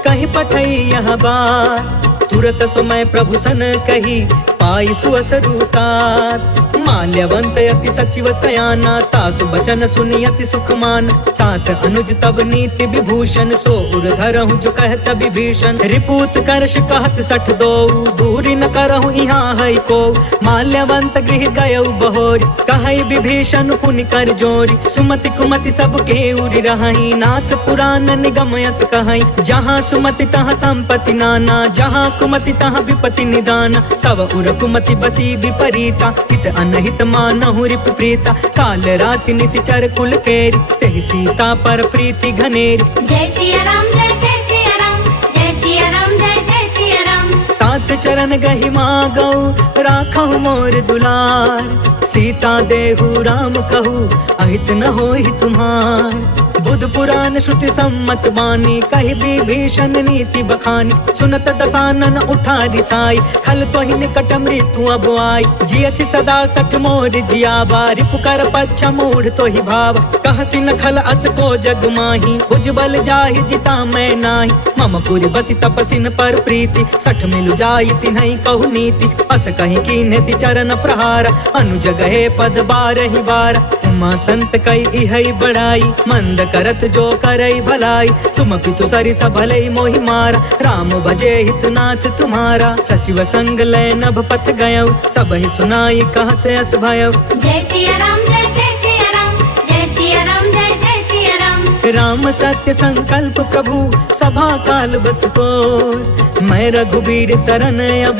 कहि पठई यह बात। तुरत समय प्रभु सन कही, पाई सुअसरुतात। माल्यवंत यति सचिव सयाना, तासु बचन सुनि यति सुखमान। तात अनुज तब नीति विभूषण, सो उर धरहु जो कहत विभीषण। रिपूत करश कहत 62, दूरी न करहु यहाँ है को। माल्यवंत गृह गयउ बहोरी, कहई विभीषण पुनि कर जोरी। सुमति कुमति सब के उरि रहई, नाथ पुराण निगम यस कहई। जहाँ सुमति तहाँ संपत्ति नाना, जहाँ कुमति तहाँ विपत्ति निदान। तब उर कुमति बसी विपरीता, हित अनहित मानहु रिप प्रीता। काल राति निशिचर कुल केरी, तेहि सीता पर प्रीति घनेरी। जय सिया राम जय जय सिया राम, जय सिया राम जय जय सिया राम। तात चरण गहि मागौ, राखहु मोर दुलार। सीता देहु राम कहू, अहित न होहि तुम्हार। बुध पुराण श्रुति सम्मत बानी, कहि विभीषण नीति बखानी। सुनत दसानन उठा रिसाई, खल तोहि निकट मृत्यु अब आई। जियसि सदा सठ मोर जियावा, रिपुकर पक्ष मूढ़ तोहि भाव। कहसि न खल अस को जग माही, उज्जवल जाहि जिता मैं नाही। मम पुरि बसि तपसिन पर प्रीति, सठ मिलु जाई तिन्हई कहु नीति। अस कहि कीन्हे चरण प्रहार, अनुज गए पद बारहि बार। उमा संत कई इहई बड़ाई, मंद करत जो करई भलाई। तुम पितु सरिस भलई मोहि मारा, राम भजे हितनाथ तुम्हारा। सचिव संग लय नभ पथ गयउ, सबहि सुनाई कहत अस भयउ। जय सिया राम जय जय सिया राम, जय सिया राम जय जय सिया राम। राम सत्य संकल्प प्रभु, सभा काल बस तोर। मैं रघुबीर शरण अब,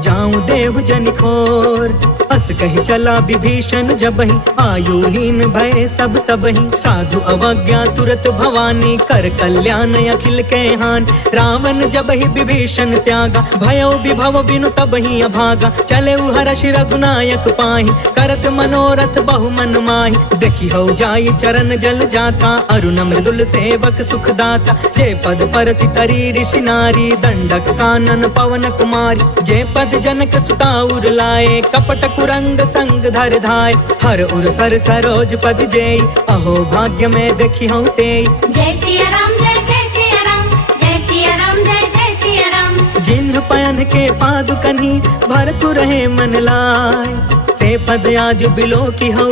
जाऊं देहु जनि खोर। अस कहि चला विभीषण जबहि, आयुहीन भय सब तबहि। साधु अवज्ञा तुरत भवानी, कर कल्याण अखिल के हान। रावण जबहि विभीषण त्यागा, भयउ विभव बिनु तबहि अभागा। चले हर्ष रघुनायक पाहि, करत मनोरथ बहु मन माहि। देखि हौ जाई चरण जल जाता, अरुण मृदुल सेवक सुखदाता। जे पद परसि तरी ऋषि नारी, दंडक कानन पवन कुमारी। जे पद जनक सुता उर लाए, कपट कुरंग संग धर धाय। हर उर सर सरोज पद जेई, अहो भाग्य में देखी हूँ तेई। जय सिया राम जय जय सिया राम, जय सिया राम जय जय सिया राम। जिन्ह पयन के पादुकनी, भरतु रहे मन लाय। ते पद आज बिलो की हऊ,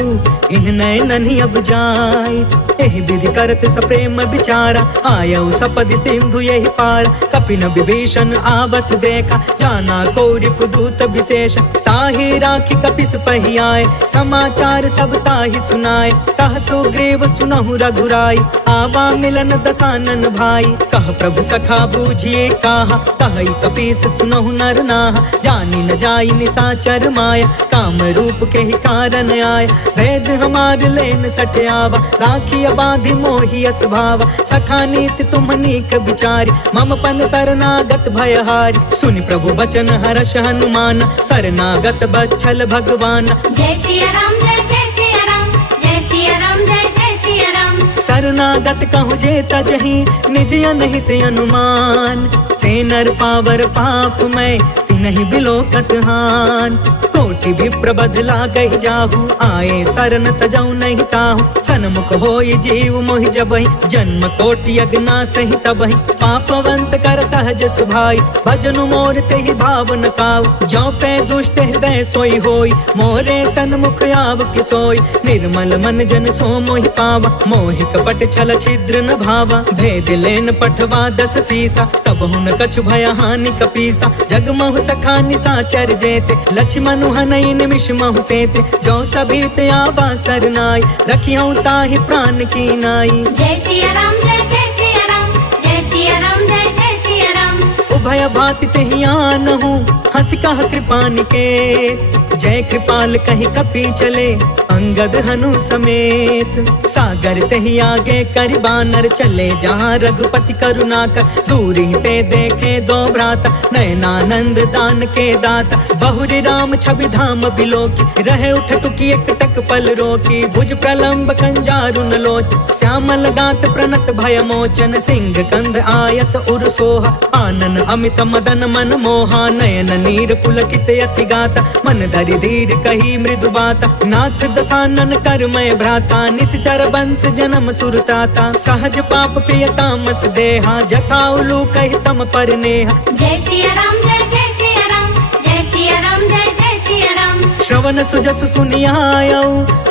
इन नैननि अब जाय। एहि विधि करत सप्रेम विचारा, आयऊ सपद सिंधु यही पार। कपिन विभीषण आवत देखा, जाना कौरिप दूत विशेष। ताहि राखी कपिस पहि आए, समाचार सब ताहि सुनाए। कह सुग्रीव सुनहु रघुराई, आवा मिलन दसानन भाई। कह प्रभु सखा बूझिए काहा, कहि कपीस सुनहु नर नाहा। जानि न जाई निशाचर माया, काम रूप के ही कारण आय। वेद हमार लेन सठयावा, राखिया बाधि मोहि अस भावा। सखा नीति तुम नीक विचारी, मम पन शरणागत भयहारी। सुनि प्रभु बचन हर्ष हनुमान, शरणागत बच्छल भगवान। जय सिया राम जय सिया राम, जय सिया राम जय सिया राम। शरणागत कहु जे तजहि, निज अनहित अनुमान। ते नर पावर पाप मैं, तिनहि बिलोकत हान। कोटि विप्र बदला गहि जाहु, आए शरण तजौ नहीं ताहु। सन्मुख होई जीव मोहि जबहि, जन्म कोटि अगना सहि तबहि। पापवंत कर सहज सुभाई, भजनु मोर तेहि भाव न काऊ। जो पे दुष्ट हृदय सोई होई, मोरे सन्मुख आव किसोई। निर्मल मन जन सो मोहि पावा, मोहि कपट छल छिद्र न भावा। भेद लेन पठवा दस सीसा, तब हुन कछु भय हानि कपीसा। जगमहु सखा निसाचर जेते, लक्ष्मण हनई निमिष महु तेते। जो सभीत आवा सरनाई, रखियौ ताहि प्राण की नाई। जय सिया राम जय सिया राम, जय सिया राम जय सिया राम। उभय भाति तेहि आनहु, हंस कह कृपा निकेत। जय कृपाल कहि कपि चले, अंगद हनु समेत। सागर तेहि आगे करि बानर, चले जहाँ रघुपति करुणा कर। दूर ही ते देखे दो भ्राता, नयनानंद दान के दाता। बहुरी राम छवि धाम बिलोकी, रहे उठ टुकी एक टक पल रोकी। भुज प्रलंब कंजारुन लोच, श्यामल गात प्रणत भय मोचन। सिंह कंध आयत उर सोहा, आनन अमित मदन मन मोहा। नयन नीर पुलकित अति गाता, मन धरि धीर कही मृदु बाता। नाथ दसानन कर मैं भ्राता, निश्चर वंश जन्म सुरताता। सहज पाप पिय तामस देहा, जथा उलू कहि तम पर नेहा। जय सिया राम जय सिया राम, जय सिया राम जय सिया राम। श्रवण सुजसु सुनियायौ,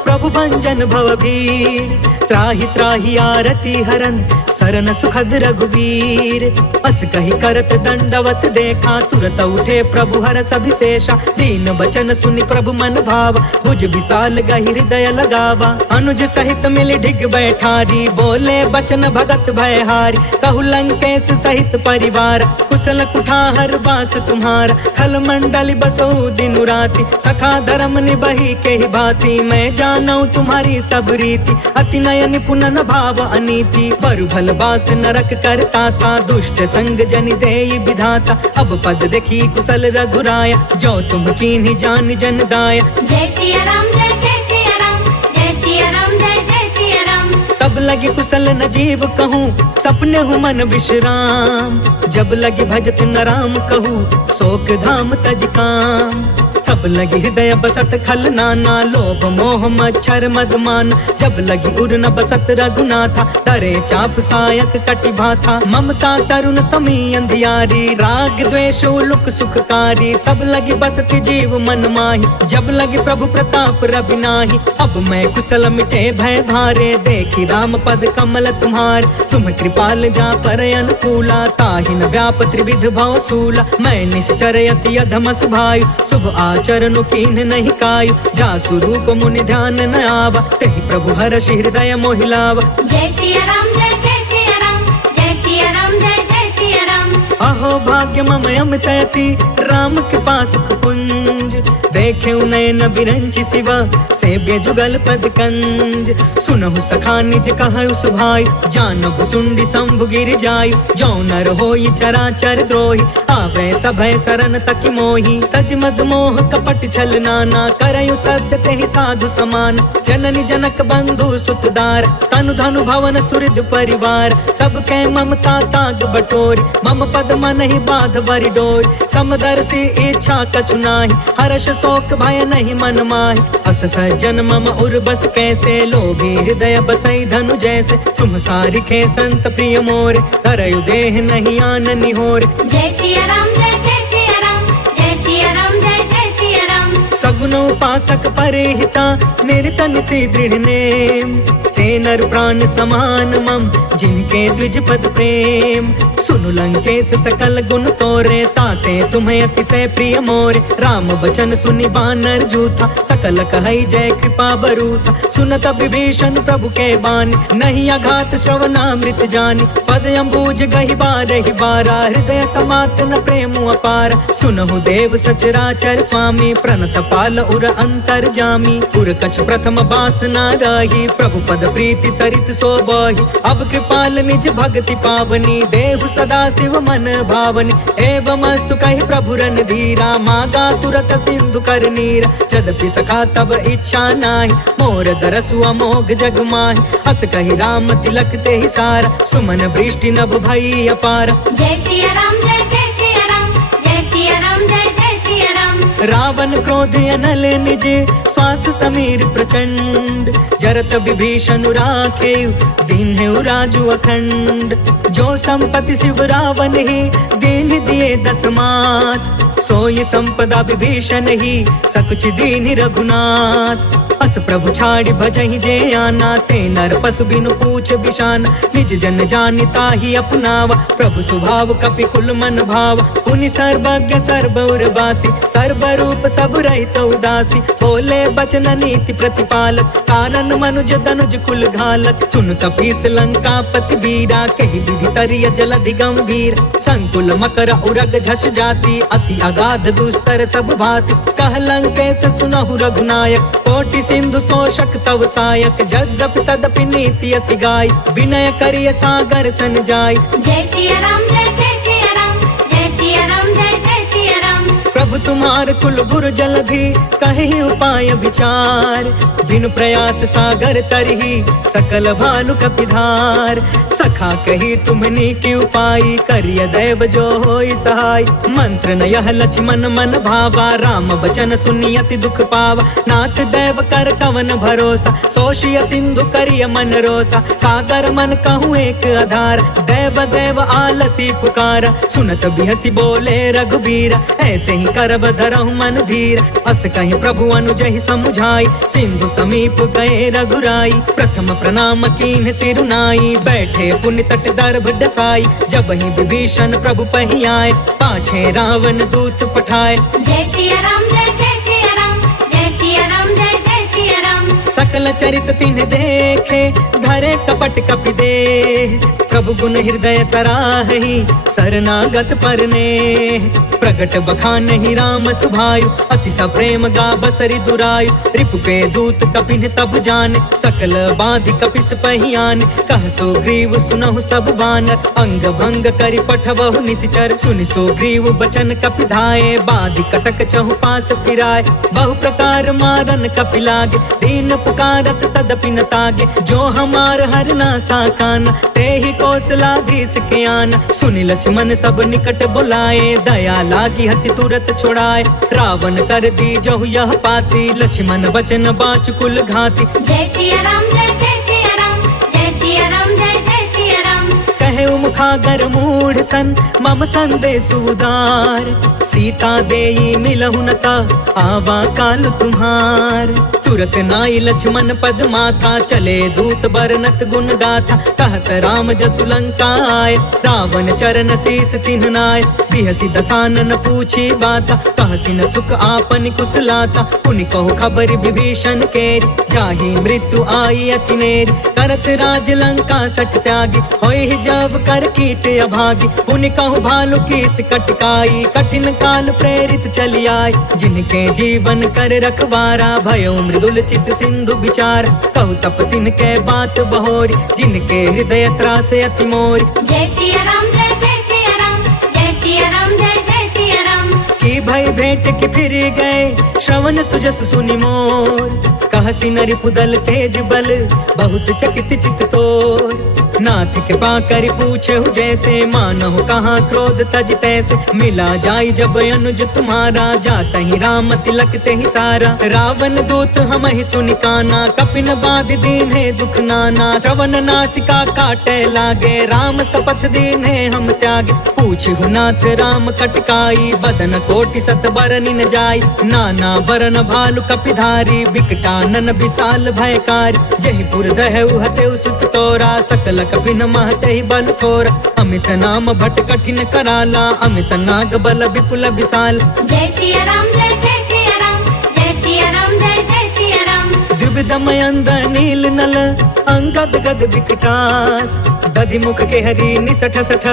प्रभु भंजन भवभीर। त्राहि त्राहि आरती हरन, शरण सुखद रघुवीर। अस कहि करत दंडवत देखा, तुरत उठे प्रभु हरष अभिषेषा। दीन बचन सुनि प्रभु मन भावा, भुज विशाल गहि हृदय लगावा। अनुज सहित मिलि ढिग बैठारी, बोले बचन भगत भयहारी। कहु लंकेश सहित परिवार, कुशल कुठार बास तुम्हारा। खल मंडल बसो दिन राति, सखा धर्म निबहि के ही भांति। मैं जानऊ तुम्हारी सब रीति, अति नय निपुण न भाव अनीति। बरु भल बास नरक करता था, दुष्ट संग जनि देई विधाता। अब पद देखी कुशल रघुराया, जो तुम कीन्ही जान जन दाया। जय सिया राम जय सिया राम, जय सिया राम जय सिया राम। तब लगी कुशल न जीव कहूँ, सपने हूँ मन विश्राम। जब लगी भजत न राम कहूँ, शोक धाम तज काम। तब लगी हृदय बसत खल नाना, लोभ मोह मच्छर मदमान। जब लगी उर न बसत रघुनाथा, तरे चाप सायक कटि भाथा। ममता तरुण तमी अंधियारी, राग द्वेष उलुक सुखकारी। तब लगी बसती जीव मन माही, जब लगी प्रभु प्रताप रवि नाही। अब मैं कुशल मिटे भय भारे, देखी राम पद कमल तुम्हार। तुम कृपाल जा पर अनुकूला, ताहि न व्याप त्रिविध भव सूला। मैं निश्चर यति अधम सुभायु, शुभ आचरण कीन्ह नहीं कायु। जा स्वरूप मुनि ध्यान न आवा, तेहि प्रभु हर्ष हृदय मोहि लावा। जय सिया राम जय सिया राम, जय सिया राम जय सिया राम। अहो भाग्य मम अमितयति, राम कृपा सुख पुंज। देखे नयन बिरंचि शिवा, सेव्य जुगल पद कंज। सुनहु सखा निज कहु सुभायु, जानहु सुंडी शंभु गिर जायु। जो नर होई चराचर द्रोही, आवे सभय शरण तकि मोहि। तज मद मोह कपट छल नाना, करयु सत्य तेहि साधु समान। जननी जनक बंधु सुतदार, तनु धनु भवन सुहृद परिवार। सबके ममता ताग बटोरी, मम पद मन ही बाध बरि डोरी। समदर्शी इच्छा कछु नाही, हर्ष शोक भय नहीं मन माहि। अस सज्जन मम उर बस कैसे, लोभी हृदय बसई धनु जैसे। तुम सारिखे संत प्रिय मोरे, करयु देह नहीं आन निहोरे। जय सिया राम जय सिया राम, जय सिया राम जय सिया राम। सगुन उपासक परे हिता, निरत निति दृढ़ नेम। ते नर कर प्राण समान मम, जिनके द्विज पद प्रेम। सुनु लंकेश सकल गुण तोरे, ताते तुम्हें अतिशय प्रिय मोरे। राम बचन सुनि बानर जूथा, सकल कहै जय कृपा बरूथा। सुनत विभीषण प्रभु के बानी, नहीं अघात श्रवणामृत जानी। पद अम्बुज गहि बारहि बारा, हृदय समात न प्रेम अपार। सुनहु देव सचराचर स्वामी, प्रणत पाल उर अंतर जामी। उर कछु प्रथम बासना रही, प्रभु पद प्रीति सरित सोबहि। अब कृपाल निज भक्ति पावनी, देहु सदा शिव मन भावनी। एवं अस्तु कहि प्रभु रन धीरा, मागा तुरत सिंधु कर नीरा। यद्यपि सखा तब इच्छा नाही, मोर दरसु अमोघ जग माहि। हस कहि राम तिलक ते ही सारा, सुमन वृष्टि नभ भई अपार। जय सिया राम जय जय सिया राम, जय सिया राम जय जय सिया राम। रावण क्रोध अनल निज, श्वास समीर प्रचंड। जरत विभीषण राखे, दीन्हु राजु अखंड। जो संपत्ति शिव रावण ही, दीन दिए दस मात। सोई संपदा विभीषण ही, सकुच दीन रघुनाथ। अस प्रभु छाड़ि भजहि जे आना, ते नर पशु बिनु पूछ बिशान। निज जन जानिता ही अपनावा, प्रभु स्वभाव कपि कुल मन भाव। पुनि सर्वज्ञ सर्व उर्वासी, सर्व रूप सब रहित उदासी। बोले बचन नीति प्रतिपालक, कारण मनुज तनुज कुल घालक। सुन कपीस लंका पति बीरा, कहि विधि तरिय जलधि गंभीर। संकुल मकर उरग झस जाति, अति अगाध दुस्तर सब भाति। कह लंकेश सुनहु रघुनायक, कोटि सिंधु शोषक तव सायक। यद्यपि तदपि नीति यसी गाय, विनय करिय सागर सन जाय। जय सिया राम जय जय सिया राम, जय सिया राम जय जय सिया राम। प्रभु तुम्हार कुल गुरु जलधि, कहि उपाय विचार। बिनु प्रयास सागर तरही, सकल भानु कपिधार। सखा कही तुमनी की उपाय, करिय दैव जो होई सहाय। मंत्र न यह लक्ष्मण मन भावा, राम बचन सुनि अति दुख पावा। नाथ दैव कर कवन भरोसा, सोषिय सिंधु करिय मन रोसा। सागर मन कहूँ एक आधार, दैव दैव आलसी पुकारा। सुनत बिहसी बोले रघुबीरा, ऐसे ही करब धरहु मन धीर। अस कहीं प्रभु अनुजहि समुझाई, सिंधु समीप गए रघुराई। प्रथम प्रणाम कीन्ह सिरुनाई, बैठे पुनि तट दर्भ डसाई। जब ही विभीषण प्रभु पही आए, पाछे रावण दूत पठाए। जय सिया राम जय जय सिया राम, जय सिया राम जय जय सिया राम। सकल चरित तिन्ह देखे, धरे कपट कपि देह। प्रभु गुण हृदय सराहि, शरणागत परने। प्रगट बखानहि राम सुभायु, अति सप्रेम गा बसरि दुरायु। रिपु के दूत कपिन तब जाने, सकल बाधि कपिस पहियाने। कह सुग्रीव सुनहु सब बानर, अंग भंग करि पठबहु निशिचर। सुनि सुग्रीव बचन कपि धाये, बाधि कटक चहु पास फिराए। बहु प्रकार मारन कपि लागे, दीन पुकारत तदपि न तागे। जो हमार हरना साकान, ते ही कौशलाधीश के आन। सुनि लक्ष्मण सब निकट बुलाए, दया लागी हसी तुरत छोड़ाए। रावण कर दी जहु यह पाती, लक्ष्मण वचन बाच कुल घाती। जय सिया राम जय जय सिया राम, जय सिया राम जय जय सिया राम। कहे मुखागर मूढ़ सन, मम संदेश उदार। सीता देई मिलहु न ता, आवा काल तुम्हार। तुरत नाई लक्ष्मण पद माथा, चले दूत बरनत गुण गाथा। कहत राम जसु लंका आए, रावण चरण शीस तिन्ह नाय। बिहसी दसानन पूछी बाता, कहसी न सुख आपन कुशलाता। पुनि कहु खबर विभीषण केरी, जाहि मृत्यु आई अति नेरी। करत राज लंका सठ त्यागी, होई जब कर कीट अभागी। पुनि कहु भालु कीस कटकाई, कठिन काल प्रेरित चली आई। जिनके जीवन कर रखवारा, भयो मृदुल चित सिंधु विचार। कहु तपसिन के बात बहोरी, जिनके हृदय त्रासे अति मोरी। जय सिया राम जय जय सिया राम, जय सिया राम जय जय सिया राम। की भई भेंट के फिर गए, श्रवण सुजस सुनि मोर। कहसी नरि पुदल तेज बल, बहुत चकित चित तोर। नाथ कृपा करि पूछहु जैसे, मानहु कहाँ क्रोध तज तैसे। मिला जाई जब अनुज तुम्हारा, जाता ही राम तिलक ते ही सारा। रावण दूत हम ही सुनि काना, कपिन बाध दीन है दुख नाना। श्रवण नासिका काटे लागे, राम शपथ दीन है हम त्यागे। पूछहु नाथ राम कटकाई, बदन कोटि सत बरनि न जाई। नाना बरन भालु कपिधारी, बिकटानन विशाल भयकारी। जयपुर दहु हतेउ सुत तोरा, सकल कपिन महते बल थोरा। अमित नाम भट कठिन कराला, अमित नाग बल विपुल विशाल। जय सिया राम जय सिया राम, जय सिया राम जय सिया राम। द्विविधमयंद नील नल, अंगद गद विकटास। दधि मुख के हरि निसठ सठ,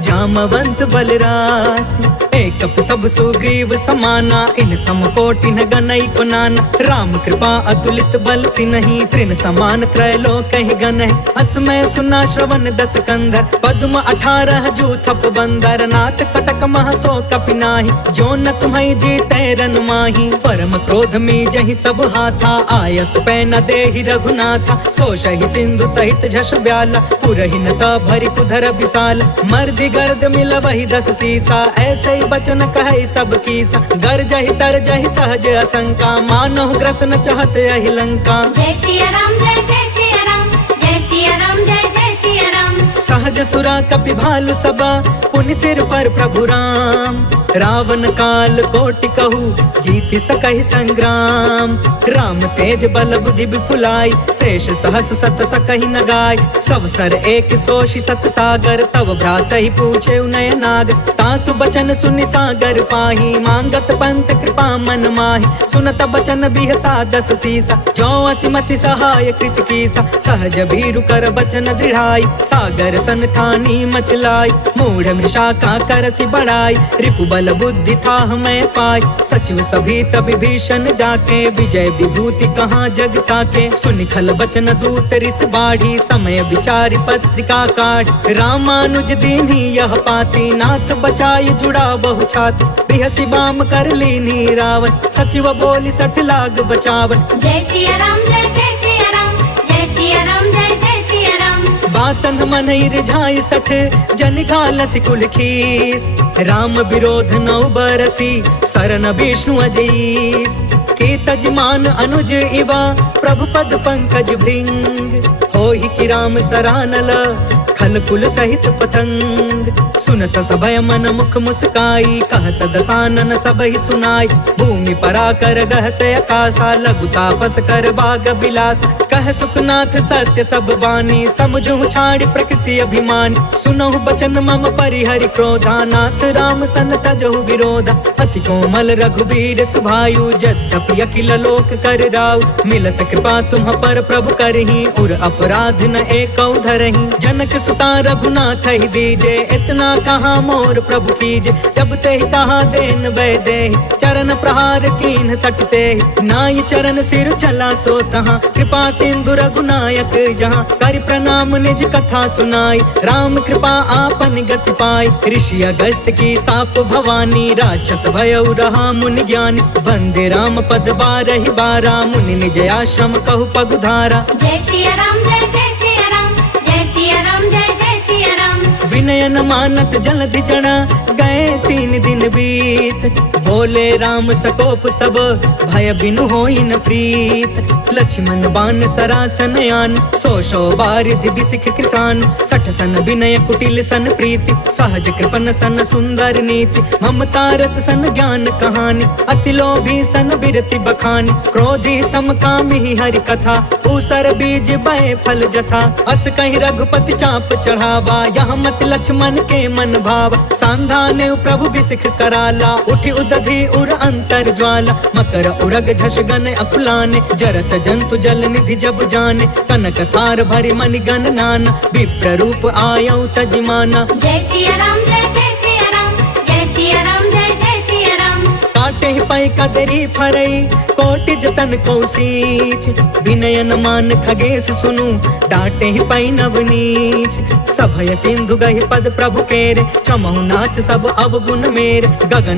जामवंत बलरास। एक सब सुग्रीव समाना, इन सम कोटि न गनई को नाना। राम कृपा अतुलित बल तिन्हि, तृण समान त्रैलोक ही गन है। असमय सुना श्रवण दस कंधर, पद्म 18 जूथप बंदर। नाथ कटक मह सो कपि नाही, जो न तुम्हें जीते रन माही। परम क्रोध में जहि सब हाथा, आयस पै न देहि रघुनाथा। सोषहि सिंधु सहित झस ब्याला, पुरहि न ता भरि कुधर विशाल। मर्दि गर्द मिल वही 10 सीसा, ऐसे ही बचन कहे सब कीसा। गरजहि तरजहि सहज असंका, मानहु ग्रसन चहत यहि लंका। जय सिया राम जय सिया राम, जय सिया राम जय सिया राम। सहज सुरा कपि भालु सबा, पुनि सिर पर प्रभु राम। रावण काल कोटि कहू, जीति सकहि संग्राम। राम तेज बल बुद्धि विपुलाई, शेष सहस सत सकहि न गाय। सब सर एक सोषि सत सागर, तब भ्रात ही पूछे नय नाग। तासु बचन सुनि सागर पाही, मांगत पंत कृपा मन माही। सुनत बचन बिहसा 10 सीसा, जो असिमति सहाय कृत कीसा। सहज भीरु कर बचन दृढ़ाई, सागर सन ठानी मचलाई। मूढ़ मृषा का करसि बढ़ाई, रिपु बल बुद्धि था हमें पाई। सचिव सभी तब भीषण जाके, विजय विभूति कहाँ जग ताके। सुनि खल बचन दूत रिस बाढ़ी, समय विचारि पत्रिका काढ़ी। रामानुज दीन्ही यह पाती, नाथ बचाई जुड़ा बहु छाती। बिहसी बाम कर लीनी रावण, सचिव बोली 60 लाग बचावन। जय सिया राम जय सिया राम, जय सिया राम जय सिया राम। बातन मन रिझाई 60, जन घालस कुल खीस। राम विरोध 9 बरसी, सरन विष्णु अजीस। के तजमान अनुज इवा, प्रभु पद पंकज भृंग। होहि कि राम सरानल, खल कुल सहित पतंग। सुनत सभय मन मुख मुस्काई, कहत दसानन सबहि सुनाई। भूमि पराकर गहत आकाशा, लघु तापस कर बाग बिलास। कह सुखनाथ सत्य सब बानी, समझु छाड़ प्रकृति अभिमान। सुनहु बचन मम परिहरि क्रोधा, नाथ राम सन तजहु विरोधा। अति कोमल रघुबीर सुभायु, यद्यपि अखिल लोक कर राउ। मिलत कृपा तुम पर प्रभु करही, उर अपराध न एकौ धरही। जनक सुता रघुनाथ ही दीजे, इतना कहाँ मोर प्रभु कीजे। जब ते कहा देन वै दे, चरण प्रहार कीन सटते। नाई चरण सिर चला सो तहाँ, कृपा सिंधु रघुनायक जहाँ। कर प्रणाम निज कथा सुनाई, राम कृपा आपन गति पाई। ऋषि अगस्त की साप भवानी, राक्षस भयउ रहा मुनि ज्ञानी। वंदे राम पद 12 बारा, मुनि निज आश्रम कहु पगुधारा। जय सिया राम जय सिया राम, जय सिया राम जय सिया राम। विनय न मानत जलधि जड़ा, गए 3 दिन बीत। बोले राम सकोप तब, भय बिनु होई न प्रीत। लक्ष्मण बाण सरासन आन, 100 बारिधि बिसिख कृसान। 60 सन विनय कुटिल सन प्रीति, सहज कृपन सन सुंदर नीति। ममतारत सन ज्ञान कहानी, अति लोभी सन बिरति बखानी। क्रोधी समकामी हरि कथा, ऊसर बीज बय फल जथा। अस कहि रघुपति चाप चढ़ावा, यहाँ मत लक्ष्मण के मन भावा। सांधाने प्रभु बिसिख कराला, उठि उदधि उर अंतर ज्वाला। मकर उरग झष गन अकुलाने, जरत जंतु जल निधि जब जाने। कनक तार भरि मनि गण नाना, विप्र रूप आयौ तजिमाना। जय सिया राम जय सिया राम, जय सिया राम जय सिया राम। काटे ही पाई कदरी फरई, कोटि जतन कौशीच। विनय न मान खगेश सुनु, डांटे ही पाई नवनीच। सभय सिंधु गहि पद प्रभु केरे, चमहु नाथ सब अवगुण मेरे। गगन